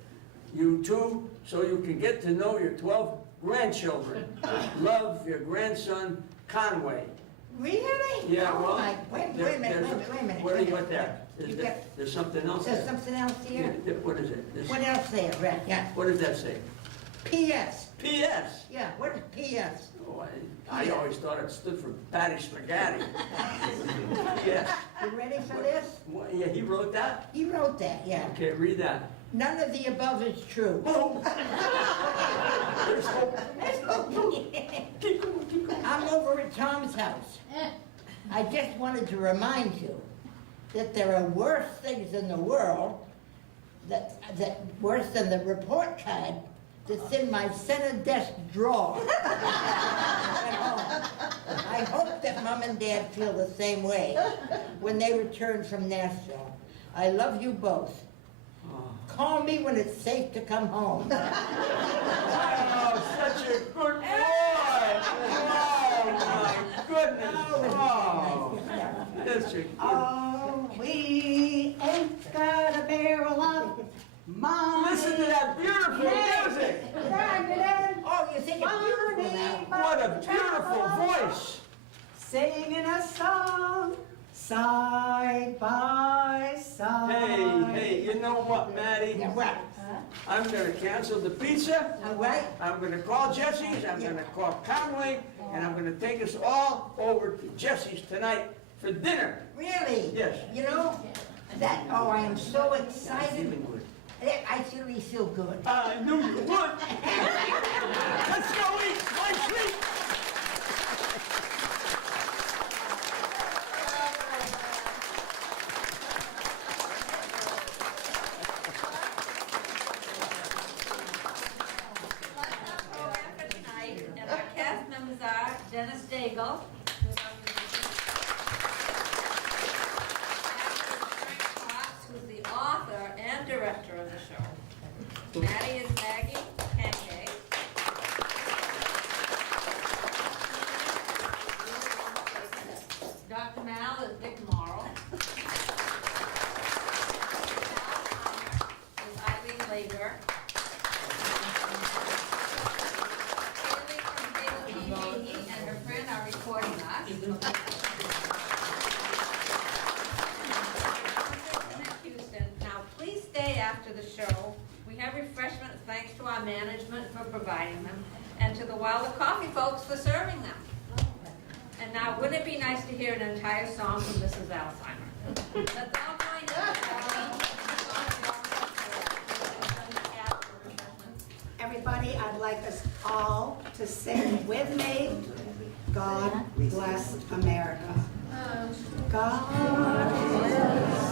you two so you can get to know your 12 grandchildren. Love, your grandson, Conway. Really? Yeah, Oh well. my- Wait a minute, wait a minute. What do you got there? You got- There's something else There's there. something else here? What is it? This- What else there, Red? Yeah. What does that say? P.S. P.S. Yeah, what is P.S.? Oh, I always thought it stood for Paddie Spaghetti. Yes. You ready for this? What, yeah, he wrote that? He wrote that, yeah. Okay, read that. None of the above is true. Oh. There's hope. Keep going, keep going. I'm over at Tom's house. I just wanted to remind you that there are worse things in the world that worse than the report card that's in my center desk drawer at home. I hope that Mom and Dad feel the same way when they return from Nashville. I love you both. Call me when it's safe to come home. Oh, such a good boy! Oh, my goodness! Oh, that's a good... Oh, we ain't got a barrel of money. Listen to that beautiful music! Oh, you think it's beautiful now? What a beautiful voice! Singing a song, side by side. Hey, you know what, Maddie? Yeah, what? I'm gonna cancel the pizza. All right? I'm gonna call Jesse's, I'm gonna call Conway, and I'm gonna take us all over to Jesse's tonight for dinner. Really? Yes. You know, I am so I'm excited. feeling good. I really feel good. I knew you would. Let's go eat my treat. Program for tonight, and our cast members are Dennis Daigle, who's the author and director of the show. Maddie is Maggie Kenge. Dr. Mal is Dick Morrow. Is Eileen Lager. Haley from Halo TV and her friend are recording us. Houston. Now, please stay after the show. We have refreshments, thanks to our management for providing them, and to the Wilder Coffee folks for serving them. And now, wouldn't it be nice to hear an entire song from Mrs. Alzheimer? Let's all join in. Everybody, I'd like us all to sing with me, God Bless America. God bless